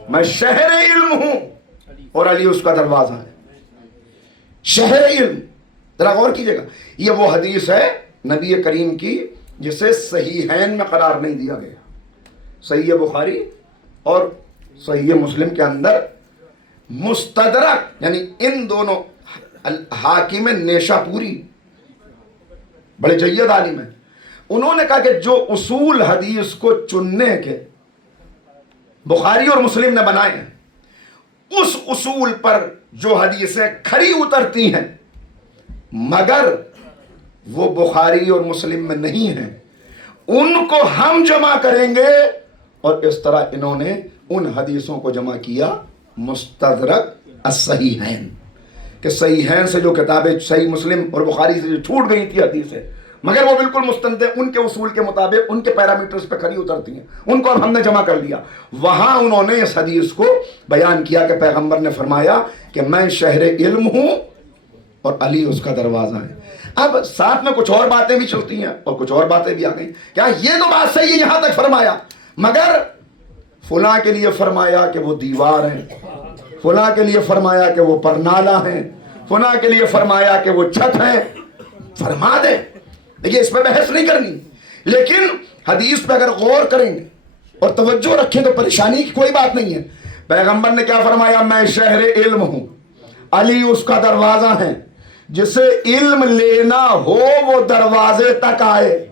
میں شہر علم ہوں اور علی اس کا دروازہ ہے۔ شہر علم، ذرا غور کیجئے گا، یہ وہ حدیث ہے نبی کریم کی جسے صحیحین میں قرار نہیں دیا گیا۔ صحیح بخاری اور صحیح مسلم کے اندر مستدرک، یعنی ان دونوں، حاکم نیشا پوری بڑے جید عالم ہیں، انہوں نے کہا کہ جو اصول حدیث کو چننے کے بخاری اور مسلم نے بنائے ہیں، اس اصول پر جو حدیثیں کھری اترتی ہیں مگر وہ بخاری اور مسلم میں نہیں ہیں، ان کو ہم جمع کریں گے، اور اس طرح انہوں نے ان حدیثوں کو جمع کیا مستدرک الصحیحین، کہ صحیحین سے جو کتابیں صحیح مسلم اور بخاری سے جو چھوٹ گئی تھی حدیثیں مگر وہ بالکل مستند ان کے اصول کے مطابق ان کے پیرامیٹرز پہ کھری اترتی ہیں، ان کو اب ہم نے جمع کر دیا۔ وہاں انہوں نے اس حدیث کو بیان کیا کہ پیغمبر نے فرمایا کہ میں شہر علم ہوں اور علی اس کا دروازہ ہے۔ اب ساتھ میں کچھ اور باتیں بھی چلتی ہیں اور کچھ اور باتیں بھی آ گئیں، کیا یہ تو بات صحیح ہے یہاں تک فرمایا، مگر فلاں کے لیے فرمایا کہ وہ دیوار ہیں، فلاں کے لیے فرمایا کہ وہ پرنالہ ہیں، فلاں کے لیے فرمایا کہ وہ چھت ہیں، فرما دے، دیکھیے اس پہ بحث نہیں کرنی، لیکن حدیث پہ اگر غور کریں گے اور توجہ رکھیں تو پریشانی کی کوئی بات نہیں ہے۔ پیغمبر نے کیا فرمایا؟ میں شہر علم ہوں، علی اس کا دروازہ ہے، جسے علم لینا ہو وہ دروازے تک آئے،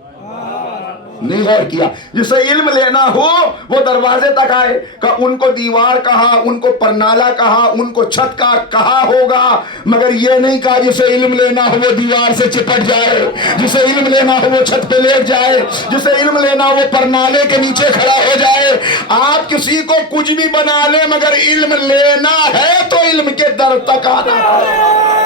نہیں غور کیا، جسے علم لینا ہو وہ دروازے تک آئے، کہ ان کو دیوار کہا، ان کو پرنالہ کہا، ان کو چھت کا کہا ہوگا، مگر یہ نہیں کہا جسے علم لینا ہو وہ دیوار سے چپٹ جائے، جسے علم لینا ہو وہ چھت پہ لیٹ جائے، جسے علم لینا ہو وہ پرنالے کے نیچے کھڑا ہو جائے۔ آپ کسی کو کچھ بھی بنا لیں مگر علم لینا ہے تو علم کے در تک آنا ہے۔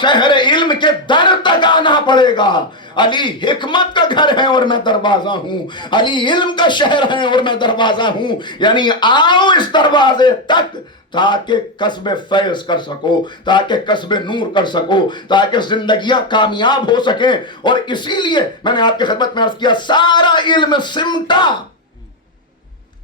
شہر علم کے در تک آنا پڑے گا۔ علی حکمت کا گھر ہے اور میں دروازہ ہوں، علی علم کا شہر ہے اور میں دروازہ ہوں، یعنی آؤ اس دروازے تک تاکہ کسب فیض کر سکو، تاکہ کسب نور کر سکو، تاکہ زندگیاں کامیاب ہو سکیں۔ اور اسی لیے میں نے آپ کی خدمت میں عرض کیا سارا علم سمٹا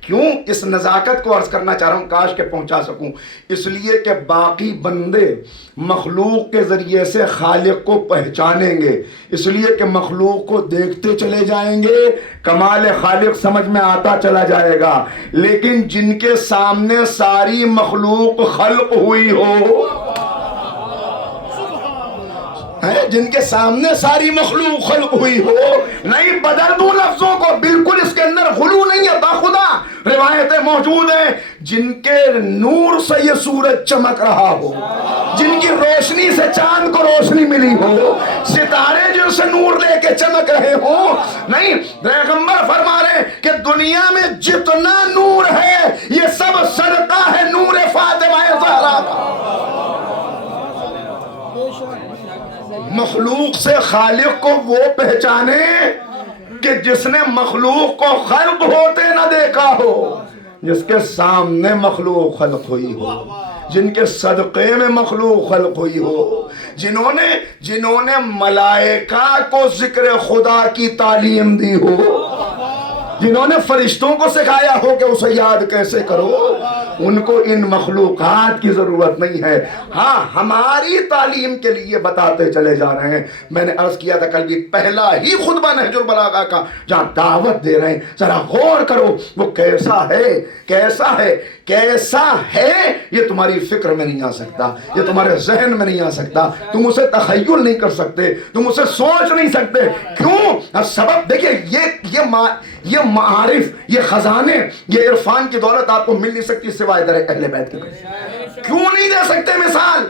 کیوں اس نزاکت کو عرض کرنا چاہ رہا ہوں, کاش کہ پہنچا سکوں, اس لیے کہ باقی بندے مخلوق کے ذریعے سے خالق کو پہچانیں گے, اس لیے کہ مخلوق کو دیکھتے چلے جائیں گے, کمال خالق سمجھ میں آتا چلا جائے گا. لیکن جن کے سامنے ساری مخلوق خلق ہوئی ہو, جن کے سامنے ساری مخلوق خلق ہوئی ہو, نہیں بدل دوں لفظوں کو, بالکل اس کے اندر غلو نہیں ہے, باخدا روایتیں موجود ہیں, جن کے نور سے یہ سورج چمک رہا ہو, جن کی روشنی سے چاند کو روشنی ملی ہو, ستارے جن سے نور لے کے چمک رہے ہو. نہیں, پیغمبر فرما رہے ہیں کہ دنیا میں جتنا نور ہے یہ سب صدقہ ہے نور فاطمہ زہرا کا. مخلوق سے خالق کو وہ پہچانے کہ جس نے مخلوق کو خلق ہوتے نہ دیکھا ہو, جس کے سامنے مخلوق خلق ہوئی ہو, جن کے صدقے میں مخلوق خلق ہوئی ہو, جنہوں نے ملائکہ کو ذکر خدا کی تعلیم دی ہو, جنہوں نے فرشتوں کو سکھایا ہو کہ اسے یاد کیسے کرو, ان کو ان مخلوقات کی ضرورت نہیں ہے. ہاں, ہماری تعلیم کے لیے بتاتے چلے جا رہے ہیں. میں نے عرض کیا تھا کل بھی, پہلا ہی خطبہ نہج البلاغہ کا جہاں دعوت دے رہے ہیں, ذرا غور کرو وہ کیسا ہے, کیسا ہے, کیسا ہے. یہ تمہاری فکر میں نہیں آ سکتا, یہ تمہارے ذہن میں نہیں آ سکتا, تم اسے تخیل نہیں کر سکتے, تم اسے سوچ نہیں سکتے. کیوں؟ سبب دیکھیں, یہ معارف, یہ خزانے, یہ عرفان کی دولت آپ کو مل نہیں سکتی سوائے در اہل بیت کے. کیوں نہیں دے سکتے مثال,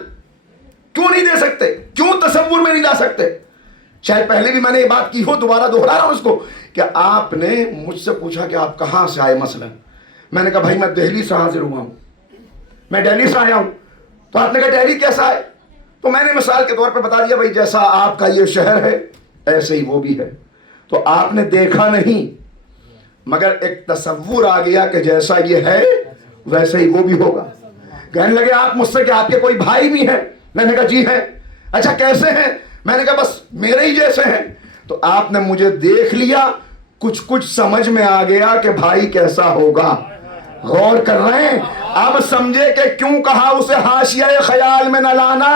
کیوں نہیں دے سکتے, کیوں تصور میں نہیں لا سکتے؟ شاید پہلے بھی میں نے یہ بات کی ہو, دوبارہ دوہرا رہا ہوں اس کو, کہ آپ نے مجھ سے پوچھا کہ آپ کہاں سے آئے مثلا. میں نے کہا بھائی میں دہلی سے حاضر ہوا ہوں, میں دہلی سے آیا ہوں. تو آپ نے کہا دہلی کیسا ہے؟ تو میں نے مثال کے طور پہ بتا دیا بھائی جیسا آپ کا یہ شہر ہے ایسے ہی وہ بھی ہے. تو آپ نے دیکھا نہیں, مگر ایک تصور آ گیا کہ جیسا یہ ہے ویسے ہی وہ بھی ہوگا. کہنے لگے آپ مجھ سے کہ آپ کے کوئی بھائی بھی ہیں؟ میں نے کہا جی ہیں. اچھا کیسے ہیں؟ میں نے کہا بس میرے ہی جیسے ہیں. تو آپ نے مجھے دیکھ لیا, کچھ سمجھ میں آ گیا کہ بھائی کیسا ہوگا. غور کر رہے ہیں؟ اب سمجھے کہ کیوں کہا اسے حاشیہ خیال میں نہ لانا,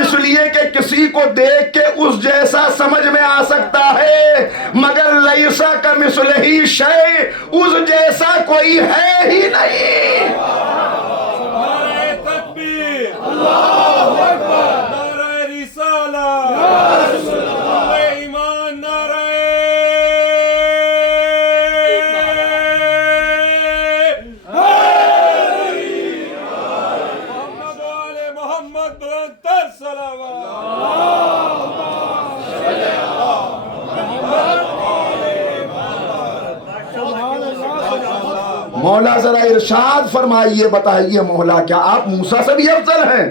اس لیے کہ کسی کو دیکھ کے اس جیسا سمجھ میں آ سکتا ہے, مگر لیسا کمثلہ شیء, اس جیسا کوئی ہے ہی نہیں. نعرہ تکبیر, اللہ اکبر, نعرہ رسالہ, نعرہ ایمان, نعرہ مولا ذرا ارشاد فرمائیے, بتائیے مولا کیا آپ موسیٰ سے بھی افضل ہیں؟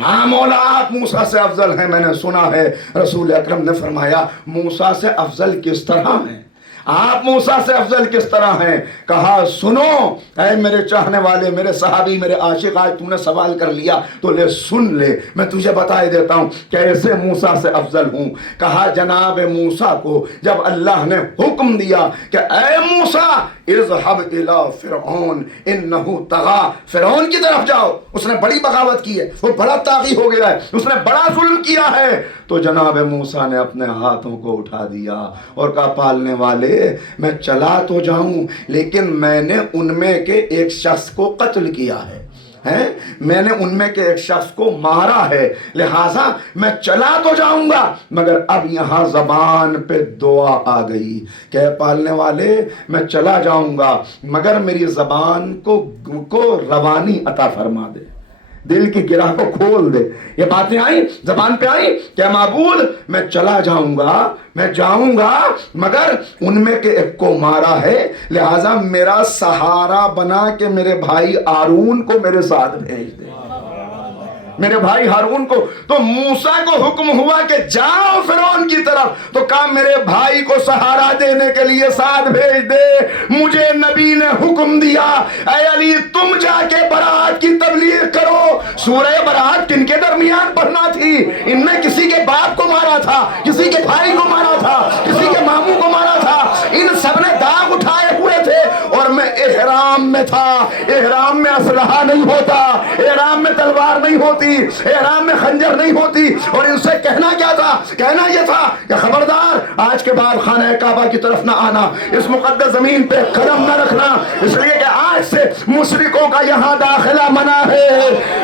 ہاں مولا آپ موسیٰ سے افضل ہیں. میں نے سنا ہے رسول اکرم نے فرمایا موسیٰ سے افضل کس طرح ہیں, آپ موسیٰ سے افضل کس طرح ہیں؟ کہا سنو اے میرے چاہنے والے, میرے صحابی, میرے عاشق, آج تم نے سوال کر لیا تو لے سن لے, میں تجھے بتائے دیتا ہوں کیسے موسیٰ سے افضل ہوں. کہا جناب موسیٰ کو جب اللہ نے حکم دیا کہ اے موسیٰ اذهب الى فرعون انه طغى, فرعون کی طرف جاؤ, اس نے بڑی بغاوت کی ہے, وہ بڑا طاغی ہو گیا ہے, اس نے بڑا ظلم کیا ہے. تو جناب موسیٰ نے اپنے ہاتھوں کو اٹھا دیا اور کہا پالنے والے میں چلا تو جاؤں لیکن میں نے ان میں کے ایک شخص کو قتل کیا ہے, میں نے ان میں کے ایک شخص کو مارا ہے, لہٰذا میں چلا تو جاؤں گا مگر اب یہاں زبان پہ دعا آ گئی کہ پالنے والے میں چلا جاؤں گا مگر میری زبان کو روانی عطا فرما دے, دل کی گرہ کو کھول دے. یہ باتیں آئیں زبان پہ آئیں کہ معبود میں چلا جاؤں گا, میں جاؤں گا مگر ان میں کے ایک کو مارا ہے, لہٰذا میرا سہارا بنا کے میرے بھائی ہارون کو میرے ساتھ بھیج دے, میرے بھائی ہارون کو. تو موسیٰ کو حکم ہوا کہ جاؤ فرعون کی طرف, تو کہا میرے بھائی کو سہارا دینے کے لیے ساتھ بھیج دے. مجھے نبی نے حکم دیا اے علی تم جا کے برات کی تبلیغ کرو. سورہ برات کن کے درمیان پڑھنا تھی؟ ان میں کسی کے باپ کو مارا تھا, کسی کے بھائی کو مارا تھا, کسی کے ماموں کو مارا تھا, ان سب نے داغ اٹھائے ہوئے احرام میں تھا. احرام میں اسلحہ نہیں ہوتا, احرام میں تلوار نہیں ہوتی, احرام میں خنجر نہیں ہوتی. اور ان سے کہنا کیا تھا؟ کہنا یہ تھا کہ خبردار آج کے بعد خانہ کعبہ کی طرف نہ آنا, اس مقدس زمین پہ قدم نہ رکھنا, اس لیے کہ آج سے مشرکوں کا یہاں داخلہ منع ہے.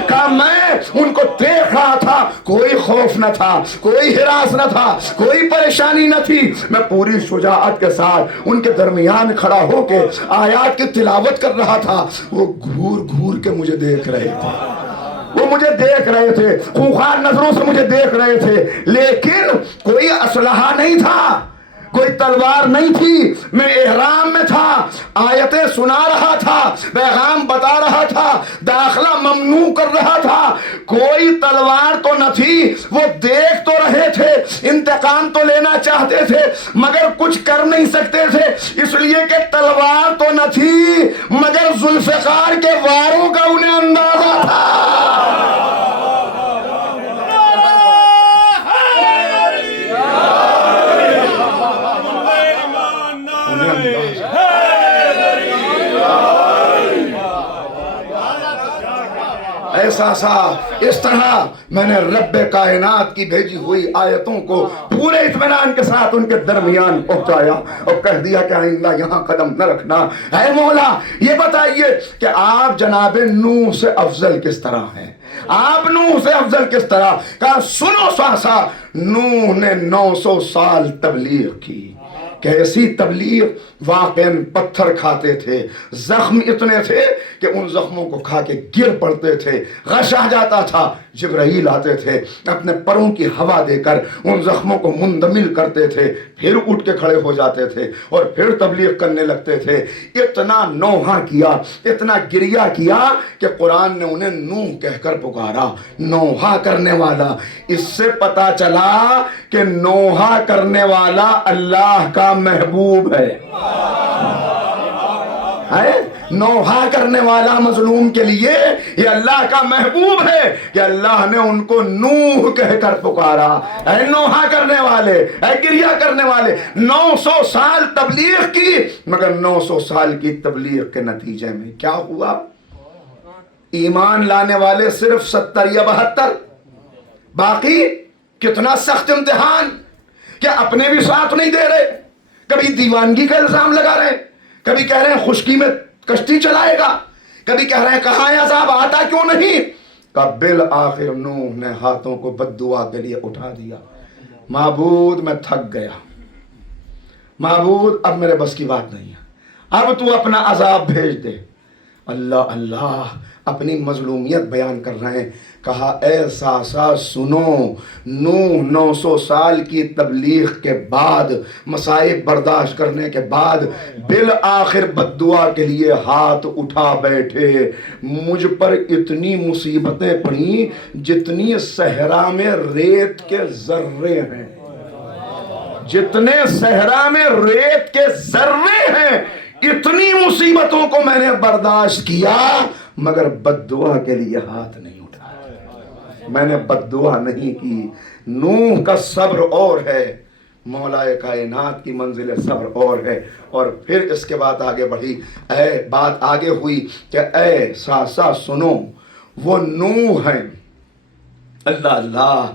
کہ میں ان کو دیکھ رہا تھا, کوئی خوف نہ تھا, کوئی ہراس نہ تھا, کوئی پریشانی نہ تھی. میں پوری شجاعت کے ساتھ ان کے درمیان کھڑا ہو کے آیات کی تلاوت کر رہا تھا. وہ گھور گھور کے مجھے دیکھ رہے تھے, وہ مجھے دیکھ رہے تھے, خونخوار نظروں سے مجھے دیکھ رہے تھے, لیکن کوئی اسلحہ نہیں تھا, کوئی تلوار نہیں تھی. میں احرام میں تھا, آیتیں سنا رہا تھا, پیغام بتا رہا تھا, داخلہ ممنوع کر رہا تھا. کوئی تلوار تو نہ تھی, وہ دیکھ تو رہے تھے, انتقام تو لینا چاہتے تھے, مگر کچھ کر نہیں سکتے تھے, اس لیے کہ تلوار تو نہ تھی, مگر ذوالفقار کے واروں کا انہیں اندازہ تھا. ایسا سا اس طرح میں نے رب کائنات کی بھیجی ہوئی آیتوں کو پورے اطمینان کے ساتھ ان کے درمیان پہنچایا اور کہہ دیا کہ آئندہ یہاں قدم نہ رکھنا. اے مولا یہ بتائیے کہ آپ جناب نوح سے افضل کس طرح ہیں, آپ نوح سے افضل کس طرح. کہا سنو ساسا, نوح نے 900 سال تبلیغ کی. کیسی تبلیغ, واقعاً پتھر کھاتے تھے, زخم اتنے تھے کہ ان زخموں کو کھا کے گر پڑتے تھے, غش آ جاتا تھا, جبرائیل آتے تھے, اپنے پروں کی ہوا دے کر ان زخموں کو مندمل کرتے تھے, پھر اٹھ کے کھڑے ہو جاتے تھے اور پھر تبلیغ کرنے لگتے تھے. اتنا نوحہ کیا, اتنا گریہ کیا کہ قرآن نے انہیں نوح کہہ کر پکارا, نوحہ کرنے والا. اس سے پتا چلا کہ نوحہ کرنے والا اللہ کا محبوب ہے. نوحہ کرنے والا مظلوم کے لیے یہ اللہ کا محبوب ہے کہ اللہ نے ان کو نوح کہہ کر پکارا. اے نوحہ کرنے والے, اے گریہ کرنے والے, 900 سال تبلیغ کی, مگر 900 سال کی تبلیغ کے نتیجے میں کیا ہوا؟ ایمان لانے والے صرف 70 یا 72, باقی کتنا سخت امتحان کہ اپنے بھی ساتھ نہیں دے رہے, کبھی دیوانگی کا الزام لگا رہے, کبھی کہہ رہے ہیں خشکی میں کشتی چلائے گا, کبھی کہہ رہے ہیں کہاں ہے عذاب, آتا کیوں نہیں. کہ بالآخر نوح نے ہاتھوں کو بد دعا کے لیے اٹھا دیا, معبود میں تھک گیا, معبود اب میرے بس کی بات نہیں ہے, اب تو اپنا عذاب بھیج دے. اللہ اللہ اپنی مظلومیت بیان کر رہے ہیں. کہا اے ساسا سنو, نوح 900 سال کی تبلیغ کے بعد, مصائب برداشت کرنے کے بعد بالآخر بد دعا کے لیے ہاتھ اٹھا بیٹھے. مجھ پر اتنی مصیبتیں پڑیں جتنی صحرا میں ریت کے ذرے ہیں, جتنے صحرا میں ریت کے ذرے ہیں, اتنی مصیبتوں کو میں نے برداشت کیا, مگر بد دعا کے لیے ہاتھ نہیں اٹھایا, میں نے بد دعا نہیں کی. نوح کا صبر اور ہے, مولا کائنات کی منزل صبر اور ہے. اور پھر اس کے بعد آگے بڑھی, بات آگے ہوئی کہ اے ساسا سنو, وہ نوح ہیں. اللہ اللہ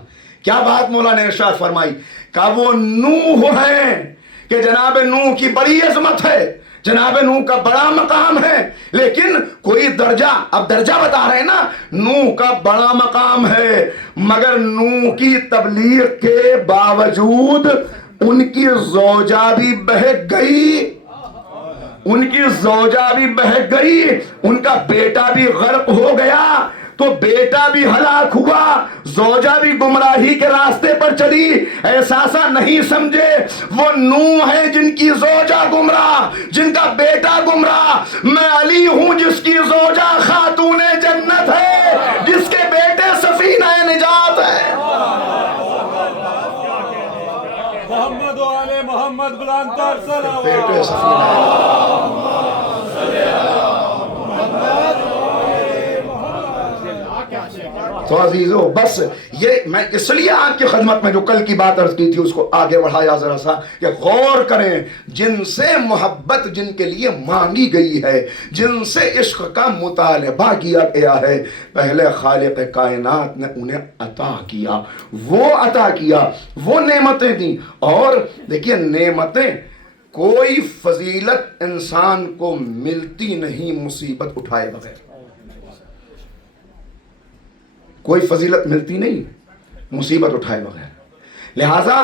کیا بات مولا نے ارشاد فرمائی, کہ وہ نوح ہیں کہ جناب نوح کی بڑی عظمت ہے, جناب نوح کا بڑا مقام ہے, لیکن کوئی درجہ, اب درجہ بتا رہے ہیں نا, نوح کا بڑا مقام ہے, مگر نوح کی تبلیغ کے باوجود ان کی زوجہ بھی بہک گئی, ان کی زوجہ بھی بہک گئی, ان کا بیٹا بھی غرق ہو گیا, تو بیٹا بھی ہلاک ہوا, زوجہ بھی گمراہی کے راستے پر چلی. احساسا نہیں سمجھے, وہ نوح ہے جن کی زوجہ گمراہ, جن کا بیٹا گمراہ. میں علی ہوں جس کی زوجہ خاتون جنت ہے, جس کے بیٹے سفینہ نجات ہے. محمد و آل محمد بلند تر صلوات. بیٹے سفینہ تو عزیزو بس یہ میں اس لیے آپ کی خدمت میں جو کل کی بات عرض کی تھی اس کو آگے بڑھایا ذرا سا کہ غور کریں جن سے محبت جن کے لیے مانگی گئی ہے، جن سے عشق کا مطالبہ کیا گیا ہے، پہلے خالق کائنات نے انہیں عطا کیا، وہ عطا کیا، وہ نعمتیں دیں. اور دیکھیے نعمتیں کوئی فضیلت انسان کو ملتی نہیں مصیبت اٹھائے بغیر. کوئی فضیلت ملتی نہیں مصیبت اٹھائے بغیر. لہذا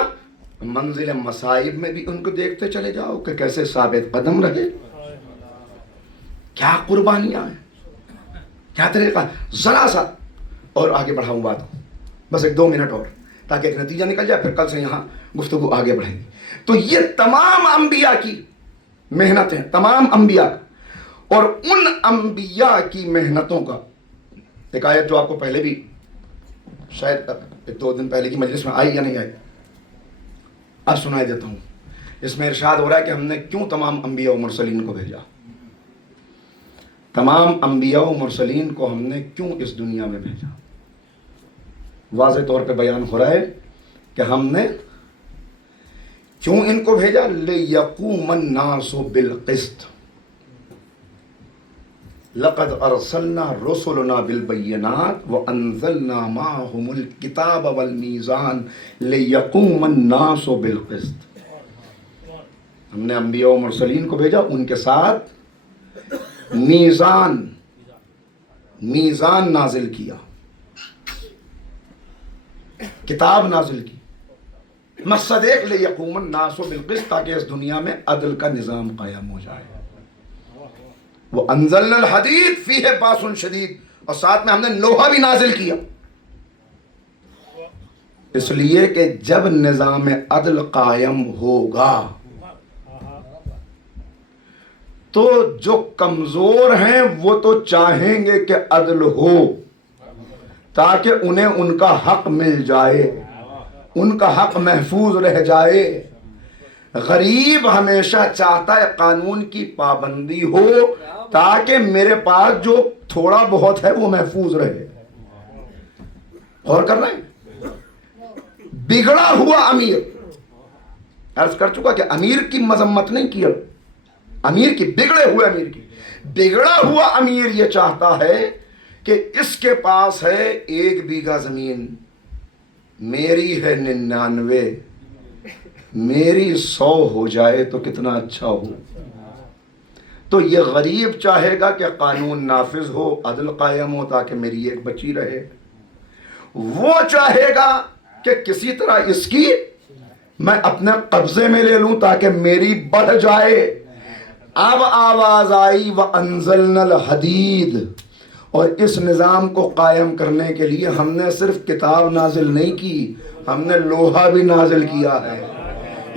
منزل مصائب میں بھی ان کو دیکھتے چلے جاؤ کہ کیسے ثابت قدم رہے، کیا قربانیاں ہیں، کیا طریقہ. ذرا سا اور آگے بڑھاؤں بات کو، بس 1-2 منٹ اور، تاکہ ایک نتیجہ نکل جائے، پھر کل سے یہاں گفتگو آگے بڑھیں گی. تو یہ تمام انبیاء کی محنتیں، تمام انبیاء اور ان انبیاء کی محنتوں کا ایک آیت جو آپ کو پہلے بھی شاید 1-2 دن پہلے کی مجلس میں آئی یا نہیں آئی، اب سنائی دیتا ہوں. اس میں ارشاد ہو رہا ہے کہ ہم نے کیوں تمام انبیاء و مرسلین کو بھیجا. تمام انبیاء و مرسلین کو ہم نے کیوں اس دنیا میں بھیجا. واضح طور پہ بیان ہو رہا ہے کہ ہم نے کیوں ان کو بھیجا. لِيَقُومَ النَّاسُ بِالْقِسْطِ لَقَدْ أَرْسَلْنَا رُسُلُنَا بِالْبَيِّنَاتِ وَأَنزَلْنَا مَعَهُمُ الْكِتَابَ وَالْمِيزَانَ لِيَقُومَ النَّاسُ بِالْقِسْطِ. ہم نے انبیاء و مرسلین کو بھیجا، ان کے ساتھ میزان نازل کیا، کتاب نازل کی. مقصد ایک لِيَقُومَ النَّاسُ بِالْقِسْطِ، تاکہ اس دنیا میں عدل کا نظام قائم ہو جائے. وَأَنزَلْنَا الْحَدِيدَ فِيهِ بَأْسٌ شَدِيدٌ، اور ساتھ میں ہم نے لوہا بھی نازل کیا، اس لیے کہ جب نظام عدل قائم ہوگا تو جو کمزور ہیں وہ تو چاہیں گے کہ عدل ہو تاکہ انہیں ان کا حق مل جائے، ان کا حق محفوظ رہ جائے. غریب ہمیشہ چاہتا ہے قانون کی پابندی ہو تاکہ میرے پاس جو تھوڑا بہت ہے وہ محفوظ رہے. غور کر رہے ہیں. بگڑا ہوا امیر، عرض کر چکا کہ امیر کی مذمت نہیں کی، امیر کی، بگڑے ہوئے امیر کی. بگڑا ہوا امیر یہ چاہتا ہے کہ اس کے پاس ہے 1 بیگھہ زمین، میری ہے 99، میری 100 ہو جائے تو کتنا اچھا ہو. تو یہ غریب چاہے گا کہ قانون نافذ ہو، عدل قائم ہو تاکہ میری ایک بچی رہے. وہ چاہے گا کہ کسی طرح اس کی میں اپنے قبضے میں لے لوں تاکہ میری بڑھ جائے. اب آواز آئی وَأَنزَلْنَا الْحَدِيدَ، اور اس نظام کو قائم کرنے کے لیے ہم نے صرف کتاب نازل نہیں کی، ہم نے لوہا بھی نازل کیا ہے.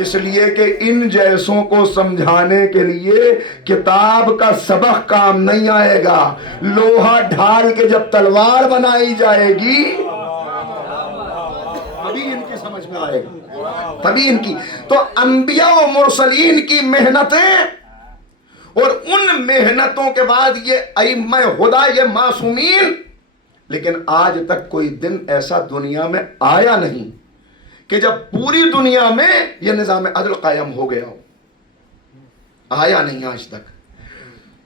اس لیے کہ ان جیسوں کو سمجھانے کے لیے کتاب کا سبق کام نہیں آئے گا، لوہا ڈھال کے جب تلوار بنائی جائے گی تبھی ان کی سمجھ میں آئے گا، تبھی ان کی. تو انبیاء و مرسلین کی محنتیں اور ان محنتوں کے بعد یہ ائمہ ہدی، یہ معصومین. لیکن آج تک کوئی دن ایسا دنیا میں آیا نہیں کہ جب پوری دنیا میں یہ نظام عدل قائم ہو گیا ہو، آیا نہیں آج تک.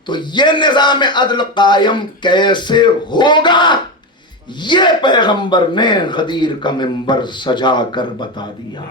تو یہ نظام عدل قائم کیسے ہوگا یہ پیغمبر نے غدیر کا منبر سجا کر بتا دیا.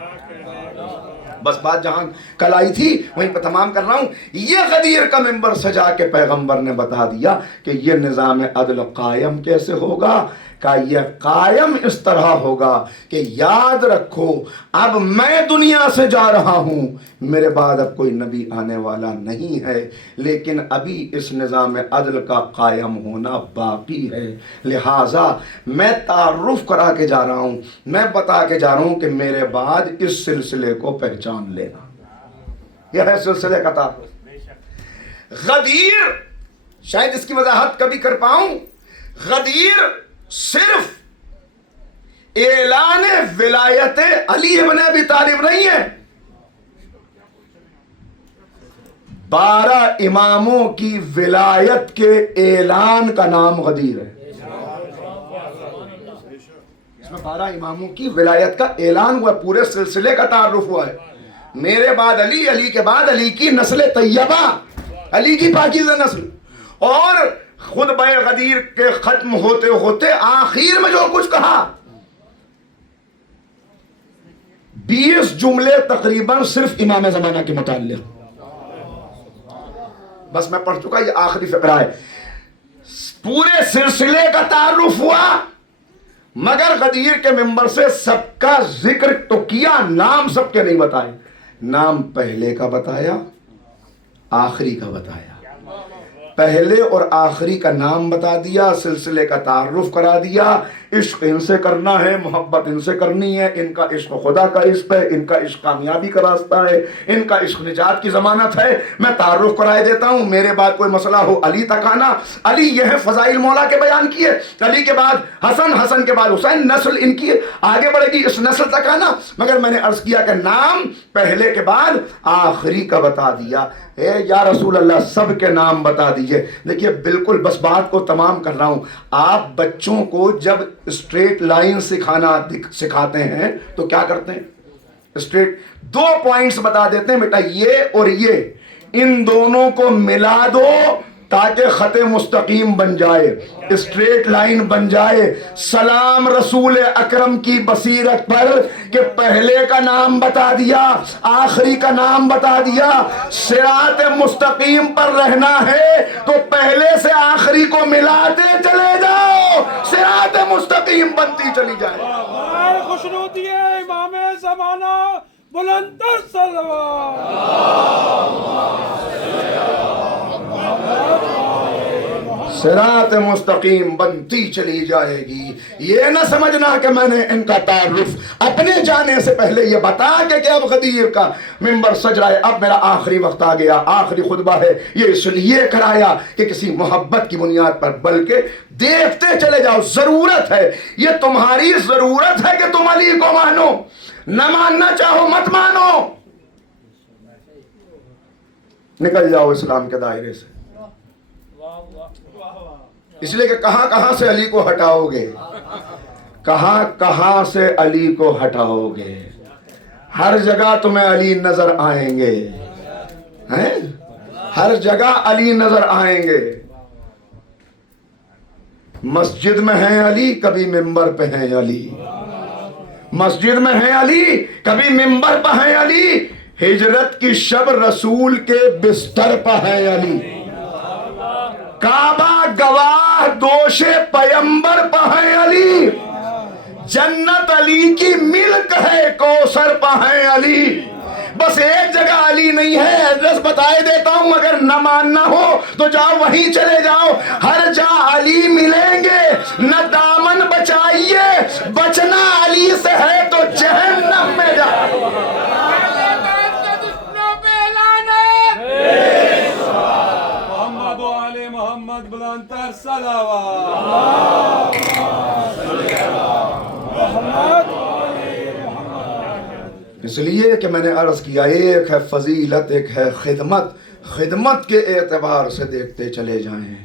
بس بات جہاں کل آئی تھی وہیں پہ تمام کر رہا ہوں. یہ غدیر کا منبر سجا کے پیغمبر نے بتا دیا کہ یہ نظام عدل قائم کیسے ہوگا. کہ یہ قائم اس طرح ہوگا کہ یاد رکھو اب میں دنیا سے جا رہا ہوں، میرے بعد اب کوئی نبی آنے والا نہیں ہے، لیکن ابھی اس نظام عدل کا قائم ہونا باقی ہے. لہٰذا میں تعارف کرا کے جا رہا ہوں، میں بتا کے جا رہا ہوں کہ میرے بعد اس سلسلے کو پہچان لینا. یہ ہے سلسلے کا تعارف. غدیر، شاید اس کی وضاحت کبھی کر پاؤں، غدیر صرف اعلان ولایت علی ابن ابی طالب نہیں ہے، 12 اماموں کی ولایت کے اعلان کا نام غدیر ہے. اس میں 12 اماموں کی ولایت کا اعلان ہوا، پورے سلسلے کا تعارف ہوا ہے. میرے بعد علی، علی کے بعد علی کی نسل طیبہ، علی کی پاکیزہ نسل. اور خطبہ غدیر کے ختم ہوتے ہوتے آخر میں جو کچھ کہا، 20 جملے تقریباً صرف امام زمانہ کے متعلق. بس میں پڑھ چکا، یہ آخری فقرہ ہے. پورے سلسلے کا تعارف ہوا، مگر غدیر کے ممبر سے سب کا ذکر تو کیا، نام سب کے نہیں بتائے. نام پہلے کا بتایا، آخری کا بتایا. پہلے اور آخری کا نام بتا دیا، سلسلے کا تعارف کرا دیا. عشق ان سے کرنا ہے، محبت ان سے کرنی ہے، ان کا عشق خدا کا عشق ہے، ان کا عشق کامیابی کا راستہ ہے، ان کا عشق نجات کی ضمانت ہے. میں تعارف کرائے دیتا ہوں. میرے بعد کوئی مسئلہ ہو علی تک آنا. علی یہ ہے فضائل مولا کے بیان کیے. علی کے بعد حسن، حسن کے بعد حسین، نسل ان کی آگے بڑھے گی، اس نسل تک آنا. مگر میں نے عرض کیا کہ نام پہلے کے بعد آخری کا بتا دیا. اے یا رسول اللہ سب کے نام بتا دیجئے. دیکھیے بالکل بس بات کو تمام کر رہا ہوں. آپ بچوں کو جب اسٹریٹ لائن سکھاتے ہیں تو کیا کرتے ہیں؟ اسٹریٹ 2 پوائنٹس بتا دیتے ہیں، بیٹا یہ اور یہ، ان دونوں کو ملا دو تاکہ خط مستقیم بن جائے، اسٹریٹ لائن بن جائے. سلام رسول اکرم کی بصیرت پر کہ پہلے کا نام بتا دیا، آخری کا نام بتا دیا. صراط مستقیم پر رہنا ہے تو پہلے سے آخری کو ملاتے چلے جاؤ، صراط مستقیم بنتی چلی جائے. خوشنودی ہے امام زمانہ بلند تر صلوات. صراط مستقیم بنتی چلی جائے گی. یہ نہ سمجھنا کہ میں نے ان کا تعارف اپنے جانے سے پہلے یہ بتا کے کہ اب غدیر کا ممبر سج رہا ہے، اب میرا آخری وقت آ گیا، آخری خطبہ ہے. یہ اس لیے کرایا کہ کسی محبت کی بنیاد پر، بلکہ دیکھتے چلے جاؤ. ضرورت ہے، یہ تمہاری ضرورت ہے کہ تم علی کو مانو. نہ ماننا چاہو مت مانو، نکل جاؤ اسلام کے دائرے سے. اس لیے کہ کہاں کہاں سے علی کو ہٹاؤ گے، کہاں کہاں سے علی کو ہٹاؤ گے. ہر جگہ تمہیں علی نظر آئیں گے، ہر جگہ علی نظر آئیں گے. مسجد میں ہیں علی، کبھی ممبر پہ ہیں علی. مسجد میں ہیں علی، کبھی ممبر پہ ہیں علی. ہجرت کی شب رسول کے بستر پہ ہیں علی. کعبہ گواہ دوش پیمبر پہ ہیں علی. جنت علی کی ملک ہے، کوثر پہ ہیں علی. بس ایک جگہ علی نہیں ہے، ایڈریس بتائے دیتا ہوں. اگر نہ ماننا ہو تو جاؤ وہیں چلے جاؤ، ہر جا علی ملیں گے. نہ دامن بچائیے، بچنا علی سے ہے تو جہنم میں جاؤ. محمد و آل محمد بلند تر صلوات. اس لیے کہ میں نے عرض کیا، ایک ہے فضیلت، ایک ہے خدمت. خدمت کے اعتبار سے دیکھتے چلے جائیں،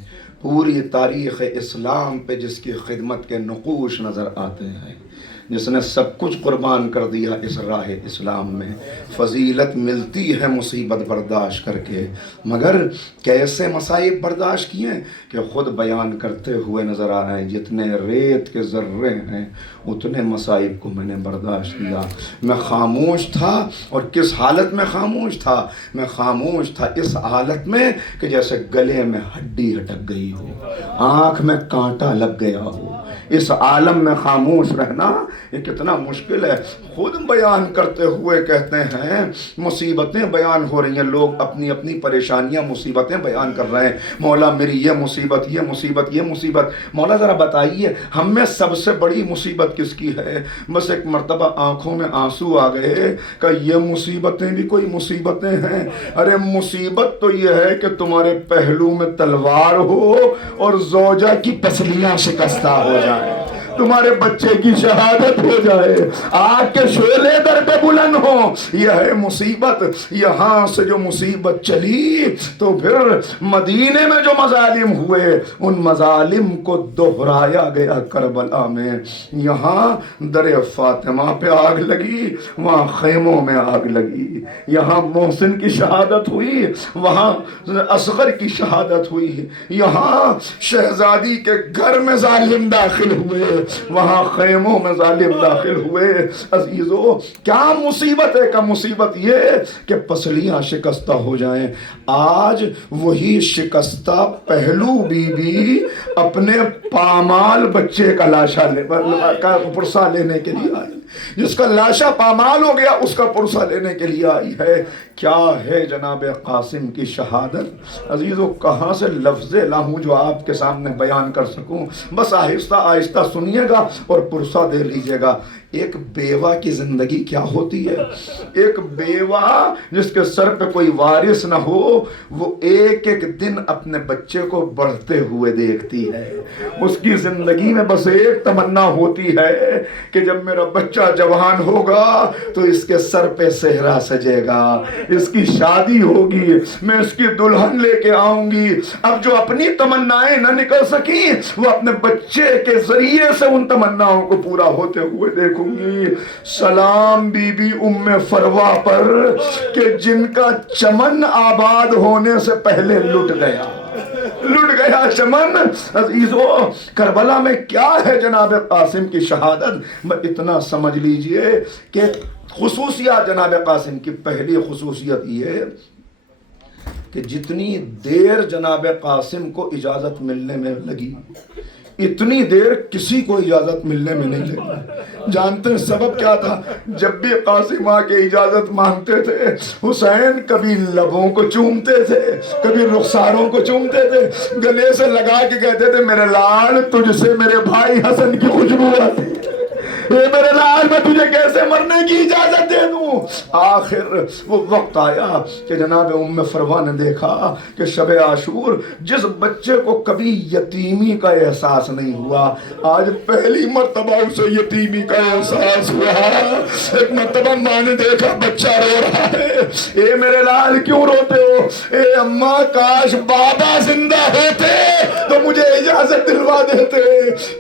پوری تاریخ اسلام پہ جس کی خدمت کے نقوش نظر آتے ہیں، جس نے سب کچھ قربان کر دیا اس راہ اسلام میں. فضیلت ملتی ہے مصیبت برداشت کر کے، مگر کیسے مصائب برداشت کیے کہ خود بیان کرتے ہوئے نظر آ رہے ہیں. جتنے ریت کے ذرے ہیں اتنے مصائب کو میں نے برداشت کیا. میں خاموش تھا، اور کس حالت میں خاموش تھا؟ میں خاموش تھا اس حالت میں کہ جیسے گلے میں ہڈی ہٹک گئی ہو، آنکھ میں کانٹا لگ گیا ہو. اس عالم میں خاموش رہنا یہ کتنا مشکل ہے. خود بیان کرتے ہوئے کہتے ہیں مصیبتیں بیان ہو رہی ہیں، لوگ اپنی اپنی پریشانیاں مصیبتیں بیان کر رہے ہیں. مولا میری یہ مصیبت، یہ مصیبت، یہ مصیبت. مولا ذرا بتائیے ہم میں سب سے بڑی مصیبت کس کی ہے؟ بس ایک مرتبہ آنکھوں میں آنسو آ گئے کہ یہ مصیبتیں بھی کوئی مصیبتیں ہیں. ارے مصیبت تو یہ ہے کہ تمہارے پہلو میں تلوار ہو اور زوجہ کی پسلیاں شکستہ ہو جائیں. تمہارے بچے کی شہادت ہو جائے، آگ کے شعلے در پہ بلند ہو. یہ ہے مصیبت. یہاں سے جو مصیبت چلی تو پھر مدینے میں جو مظالم ہوئے ان مظالم کو دہرایا گیا کربلا میں. یہاں در فاطمہ پہ آگ لگی، وہاں خیموں میں آگ لگی. یہاں محسن کی شہادت ہوئی، وہاں اصغر کی شہادت ہوئی. یہاں شہزادی کے گھر میں ظالم داخل ہوئے، وہاں خیموں میں ظالم داخل ہوئے. عزیزو کیا مصیبت ہے کا مصیبت یہ کہ پسلیاں شکستہ ہو جائیں. آج وہی شکستہ پہلو بی بی اپنے پامال بچے کا لاشا کا پرسہ لینے کے لیے آئی. جس کا لاشا پامال ہو گیا اس کا پرسہ لینے کے لیے آئی ہے. کیا ہے جناب قاسم کی شہادت. عزیزو کہاں سے لفظ لاؤں جو آپ کے سامنے بیان کر سکوں. بس آہستہ آہستہ سنیے گا اور پرسہ دے لیجئے گا. ایک بیوہ کی زندگی کیا ہوتی ہے. ایک بیوہ جس کے سر پہ کوئی وارث نہ ہو وہ ایک ایک دن اپنے بچے کو بڑھتے ہوئے دیکھتی ہے. اس کی زندگی میں بس ایک تمنا ہوتی ہے کہ جب میرا بچہ جوان ہوگا تو اس کے سر پہ صحرا سجے گا، اس کی شادی ہوگی، میں اس کی دلہن لے کے آؤں گی. اب جو اپنی تمنائیں نہ نکل سکی وہ اپنے بچے کے ذریعے سے ان تمناؤں کو پورا ہوتے ہوئے دیکھوں گی. سلام بی بی ام فروا پر کہ جن کا چمن آباد ہونے سے پہلے لٹ گیا چمن. عزیزو کربلا میں کیا ہے جناب قاسم کی شہادت. اتنا سمجھ لیجئے کہ خصوصیات جناب قاسم کی پہلی خصوصیت یہ کہ جتنی دیر جناب قاسم کو اجازت ملنے میں لگی اتنی دیر کسی کو اجازت ملنے میں نہیں لگی. جانتے ہیں سبب کیا تھا؟ جب بھی قاسم آ کے اجازت مانگتے تھے حسین کبھی لبوں کو چومتے تھے، کبھی رخساروں کو چومتے تھے، گلے سے لگا کے کہتے تھے میرے لال تجھ سے میرے بھائی حسن کی خوشبو آتی ہے، اے میرے لال میں تجھے کیسے مرنے کی اجازت دے دوں. آخر وہ وقت آیا کہ جناب ام فروا نے دیکھا کہ شب عاشور جس بچے کو کبھی یتیمی کا احساس نہیں ہوا آج پہلی مرتبہ اسے یتیمی کا احساس ہوا. ایک مرتبہ ماں نے دیکھا بچہ رو رہا ہے. اے میرے لال کیوں روتے ہو؟ اے اماں کاش بابا زندہ ہوتے تو مجھے اجازت دلوا دیتے،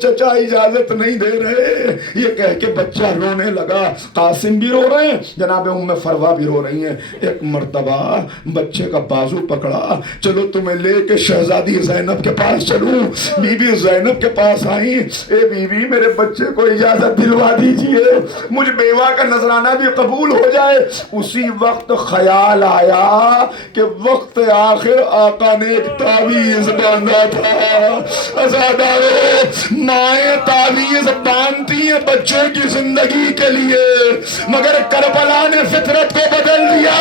چچا اجازت نہیں دے رہے. یہ کہہ کے بچہ رونے لگا. قاسم بھی رو رہے ہیں، جناب ام فروا بھی رو رہی ہیں. ایک مرتبہ بچے کا بازو پکڑا، چلو تمہیں لے کے شہزادی زینب کے پاس چلوں. بی بی زینب کے پاس آئی. اے بی بی میرے بچے کو اجازت دلوا دیجئے، مجھ بیوہ کا نذرانہ بھی قبول ہو جائے. اسی وقت خیال آیا کہ وقت آخر آقا نے ایک تعویذ باندھا تھا. عزادارو مائیں تعویذ باندھتی ہیں بچوں کی زندگی کے لیے، مگر کربلا نے فطرت کو بدل دیا.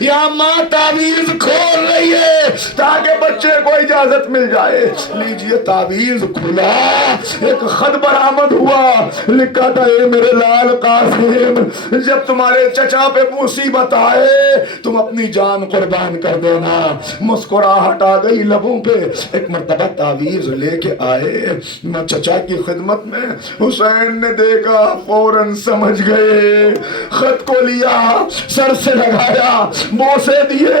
یا ماں تعویذ کھول رہی ہے تاکہ بچے کو اجازت مل جائے. لیجئے تعویذ کھلا، ایک خط برآمد ہوا، لکھا تھا اے میرے لال قاسم جب تمہارے چچا پہ مصیبت آئے تم اپنی جان قربان کر دینا. مسکراہٹ آ گئی لبوں پہ. ایک مرتبہ تعویذ لے کے آئے چچا کی خدمت میں. حسین نے دیکھا فوراً سمجھ گئے. خط کو لیا، سر سے لگایا، بوسے دیے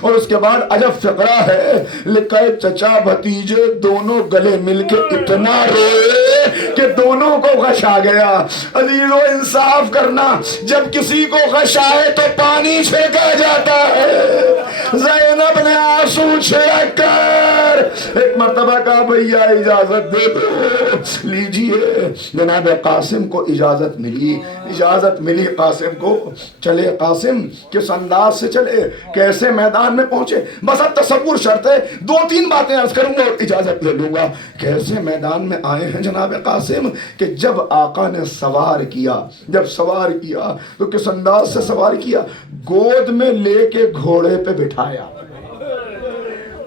اور اس کے بعد عجب فقرہ ہے لکھا ہے چچا بھتیجے دونوں گلے مل کے اتنا روئے کہ دونوں کو غش آ گیا. عزیزو انصاف کرنا، جب کسی کو غش آئے تو پانی چھینکا جاتا ہے. زینب نے آنسو چھڑک کر ایک مرتبہ کہا بھیا اجازت دے دو. لیجئے جناب قاسم کو اجازت ملی قاسم کو. چلے قاسم کس انداز سے چلے، کیسے میدان میں پہنچے. بس اب تصور شرط ہے، 2-3 باتیں عرض کروں گا اور اجازت لے لوں گا. کیسے میدان میں آئے ہیں جناب قاسم کہ جب آقا نے سوار کیا تو کس انداز سے سوار کیا، گود میں لے کے گھوڑے پہ بٹھایا.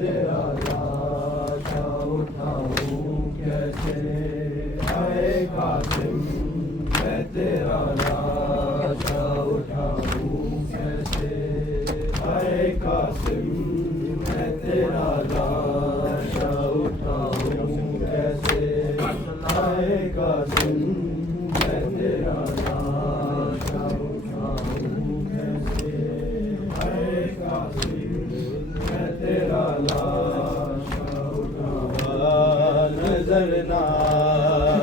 تیرا لاشا اٹھاؤں کیسے اے قاسم میں تیرا لاشا اٹھاؤں کیسے اے قاسم میں تیرا لاشا اٹھاؤں کیسے اے قاسم میں تیرا لاشا اٹھاؤں کیسے اے قاسم میں تیرا لاشا اٹھاؤں نظر نہ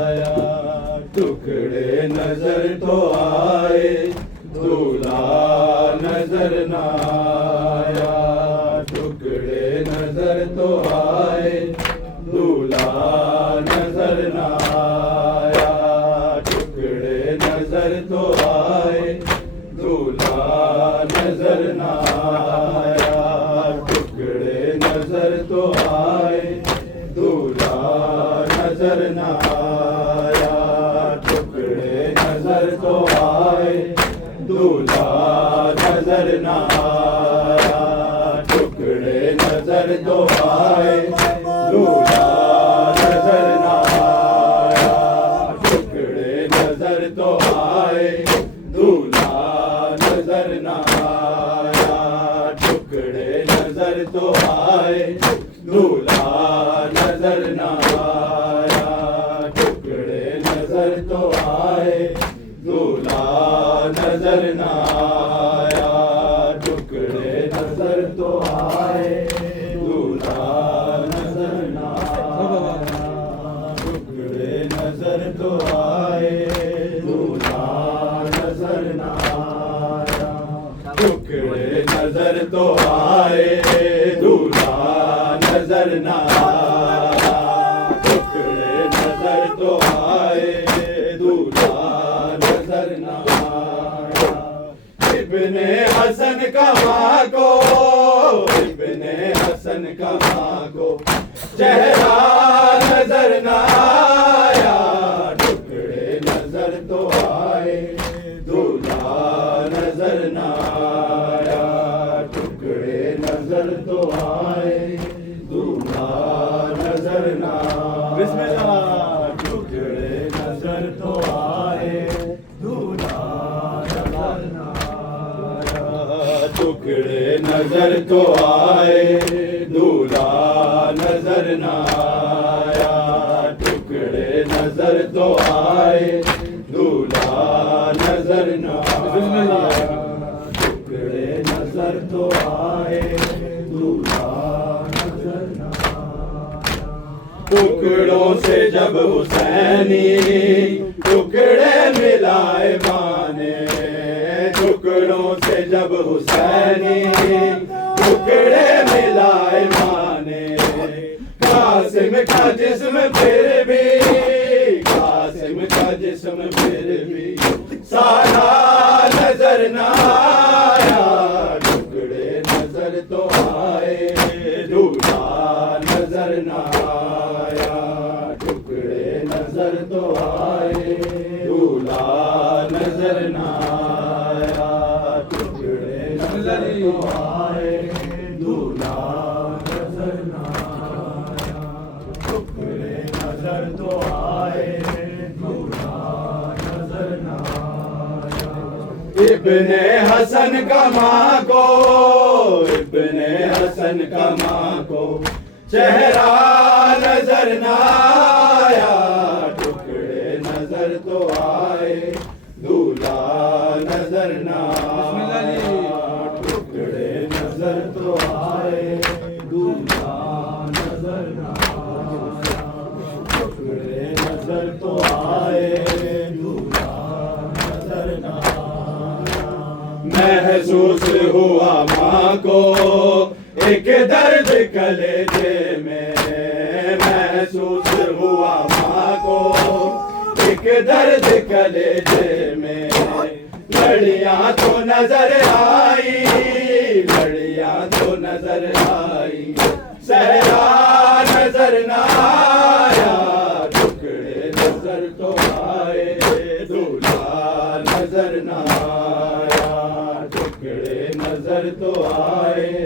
آیا ٹکڑے نظر تو آئے دولہا نظر نہ آیا ٹکڑے نظر تو آئے دولہا نظر نہ آیا ٹکڑے نظر تو آئے دولہا نظر نہ آیا ٹکڑے نظر تو آئے دولہا نظر نہ آیا ٹکڑے نظر تو آئے دولہا نظر نہ آیا ٹکڑے نظر تو آئے دولہا نظر نہ آیا ٹکڑے نظر تو آئے دولہا نظر نہ آیا ٹکڑے نظر تو آئے دولہا نظر نہ آیا ٹکڑے نظر تو آئے دولہا نظر نہ آیا ٹکڑے نظر تو آئے دولہا نظر نہ آیا ٹکڑے نظر تو آئے دولہا نظر نہ آیا ٹکڑے نظر تو آئے دولہا نظر نہ آیا ٹکڑے نظر تو آئے دولہا نظر نہ آیا ابن حسن کا ماں کو ابن حسن کا ماں کو چہرہ نظر نہ آیا ٹکڑے نظر تو آئے دولہا نظر نہ آیا ٹکڑے نظر تو آئے دولہا نظر نہ آیا بسم اللہ ٹکڑے نظر تو آئے دولہا نظر نہ آیا ٹکڑے نظر تو آئے دولہا نظر نہ آیا ٹکڑے نظر تو آئے دولہا نظر نہ آیا ٹکڑے نظر تو آئے دولہا نظر نہ آیا ٹکڑوں سے جب حسینی ٹکڑے ملائے مانے ٹکڑوں سے جب حسینی ٹکڑے ملائے مانے قاسم کا جسم پھر بھی قاسم کا جسم پھر بھی سارا نظر نہ آیا ٹکڑے نظر تو آئے دولہا نظر نہ آیا ٹکڑے نظر تو آئے دولہا نظر نہ آیا ٹکڑے نظر تو آئے دولہا نظر نہ آیا ٹکڑے نظر تو آئے دولہا نظر نہ آیا ابن حسن کا ماں کو ابن حسن کا ماں کو چہرہ نظر نہ آیا ٹکڑے نظر تو آئے دولہا نظر نہ آیا ٹکڑے نظر تو آئے دولہا نظر نہ آیا ٹکڑے نظر تو آئے دولہا نظر نہ آیا محسوس ہوا ماں کو ایک درد کلیجے میں محسوس ہوا ماں کو ایک درد کلیجے میں لڑیاں تو نظر آئی لڑیاں تو نظر آئی صحرا نظر نہ آیا ٹکڑے نظر تو آئے دولہا نظر نہ آیا ٹکڑے نظر تو آئے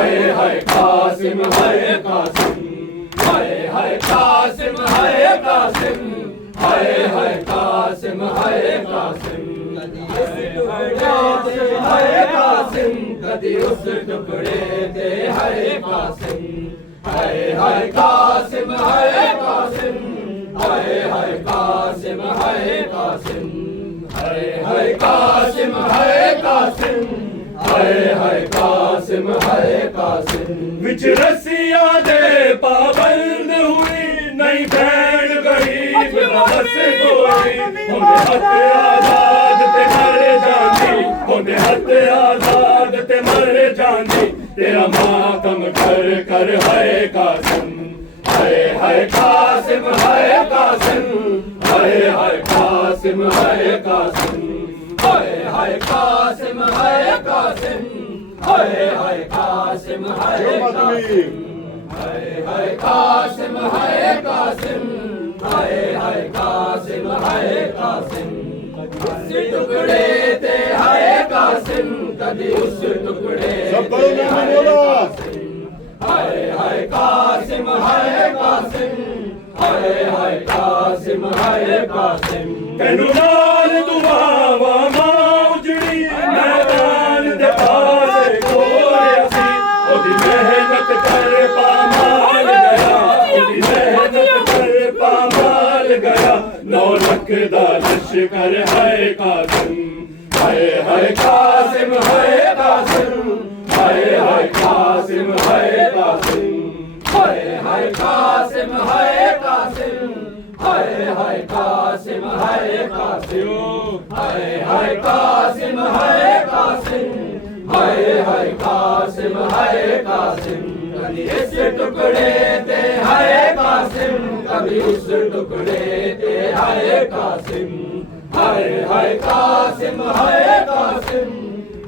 ہائے ہائے قاسم ہائے قاسم ہائے ہائے قاسم ہائے قاسم ہائے ہائے قاسم ہائے قاسم ہائے قاسم کبھی اس ٹکڑے دے ہائے قاسم ہائے ہائے قاسم ہائے قاسم ہائے ہائے قاسم ہائے قاسم ہائے ہائے قاسم ہائے قاسم ہائے ہائے قاسم ہائے قاسم وچ رسیاں دے پابند ہوئی نہیں بہن غریب نہ بس کوئی ہوندے ہاتھ آزاد تے مر جاندی ہوندے ہاتھ آزاد تے مر جاندی تیرا ماتم کر کر ہائے قاسم ہائے ہائے قاسم ہائے قاسم ہائے ہائے قاسم ہائے قاسم ہائے ہائے قاسم ہائے قاسم ہائے ہائے قاسم ہائے قاسم ہائے ہائے قاسم ہائے قاسم ہائے ہائے قاسم ہائے قاسم اس ٹکڑے تے ہائے قاسم کبھی اس ٹکڑے تے ہائے قاسم ہائے ہائے قاسم ہائے قاسم ہائے ہائے قاسم ہائے قاسم تینو نال دعاواں ماں اجڑی میدان دے پاسے کھولیا سی اودی محنت کر پامال گیا اودی محنت کر پامال گیا 9 لکھ دا لشکر ہائے قاسم ہائے ہائے قاسم ہائے قاسم ہائے ہائے قاسم ہائے قاسم ہائے ہائے قاسم ہائے قاسم ہائے ہائے قاسم ہائے قاسم ہائے ہائے قاسم ہائے قاسم ہائے ہائے قاسم ہائے قاسم کبھی اس ٹکڑے تے ہائے قاسم کبھی اس ٹکڑے تے ہائے قاسم ہائے ہائے قاسم ہائے قاسم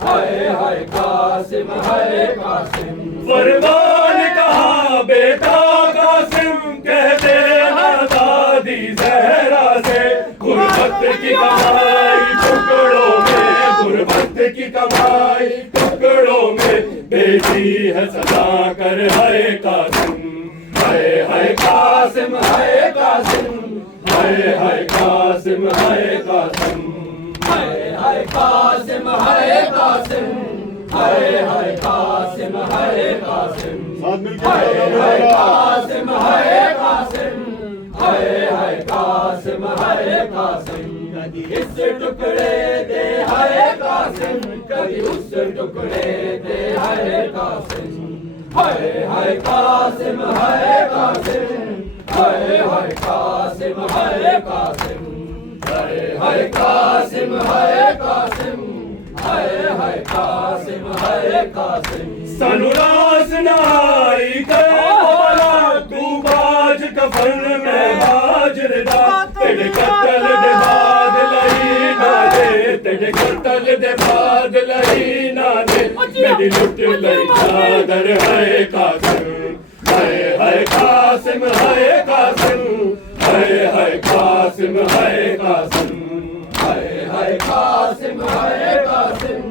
ہائے ہائے قاسم ہائے قاسم فرمان کہا بیٹا قاسم کہہ دینا دادی زہرا سے غربت کی کمائی ٹکڑوں میں غربت کی کمائی ٹکڑوں میں بیٹی ہے صدا کر ہائے قاسم ہائے ہائے قاسم ہائے قاسم ہائے ہائے قاسم ہائے قاسم ہائے ہائے قاسم ہائے قاسم ہائے ہائے قاسم ہائے قاسم ہائے ہائے قاسم ہائے قاسم ہائے ہائے قاسم ہائے قاسم کبھی اس ٹکڑے دے ہائے قاسم کبھی اس ٹکڑے دے ہائے قاسم ہائے ہائے قاسم ہائے قاسم ہائے ہائے قاسم ہائے قاسم ہائے ہائے قاسم ہائے قاسم ہائے ہائے قاسم ہائے قاسم سانو راز نہ آئی کہ مولا تو باج کفن میں باجر دا تیرے قتل دے بعد لئی نہ دے تیرے قتل دے بعد لئی نہ دے میری لٹ لئی چادر ہائے قاسم ہائے ہائے قاسم ہائے قاسم ہائے ہائے قاسم ہائے قاسم ہائے ہائے قاسم ہائے قاسم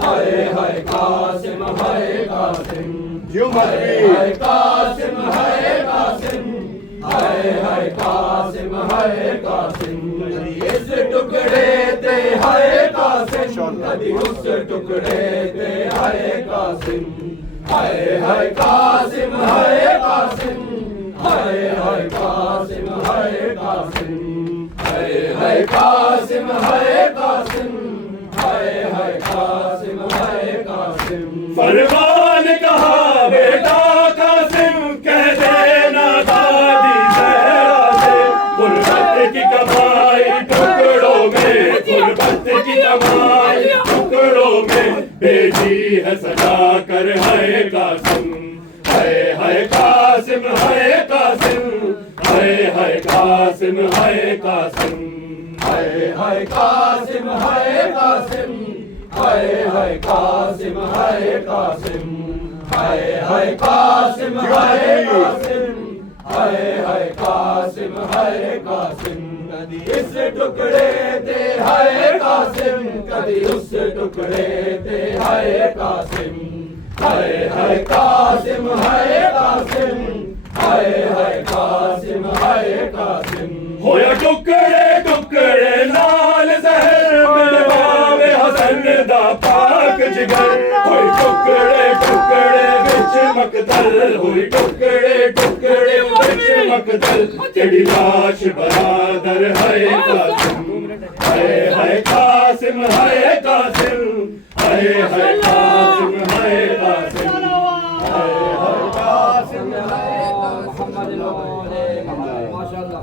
ہائے ہائے قاسم ہائے قاسم ہائے ہائے قاسم ہائے قاسم ہائے ہائے قاسم ہائے قاسم کبھی اس ٹکڑے تے ہائے قاسم کبھی اس ٹکڑے تے ہائے قاسم ہائے ہائے قاسم ہائے قاسم ہائے ہائے قاسم ہائے قاسم ہائے ہائے قاسم ہائے قاسم ہائے ہائے قاسم ہائے قاسم فرمان کہا بیٹا قاسم کہہ دینا دادی زہرا سے غربت کی کمائی ٹکڑوں میں غربت کی کمائی ٹکڑوں میں بیٹی ہے سجا کر ہائے قاسم ہائے ہائے قاسم ہائے قاسم ہائے ہائے قاسم ہائے قاسم ہائے ہائے قاسم ہائے قاسم ہائے ہائے قاسم ہائے قاسم ہائے ہائے قاسم ہائے قاسم ہائے ہائے قاسم ہائے قاسم کبھی اس ٹکڑے تے ہائے قاسم کبھی اس ٹکڑے تے ہائے قاسم ہائے ہائے قاسم ہائے قاسم ہائے ہائے قاسم ہائے قاسم ہویا ٹکڑے ٹکڑے لال زہر ملواب حسن دا پاک جگر ہوئی ٹکڑے ٹکڑے وچ مقتل ہوئی ٹکڑے ٹکڑے وچ مقتل تیری لاش برادر ہائے قاسم ہائے قاسم ہائے قاسم ہائے ہائے قاسم ہائے قاسم ہائے ہائے قاسم ہائے محمد ماشاءاللہ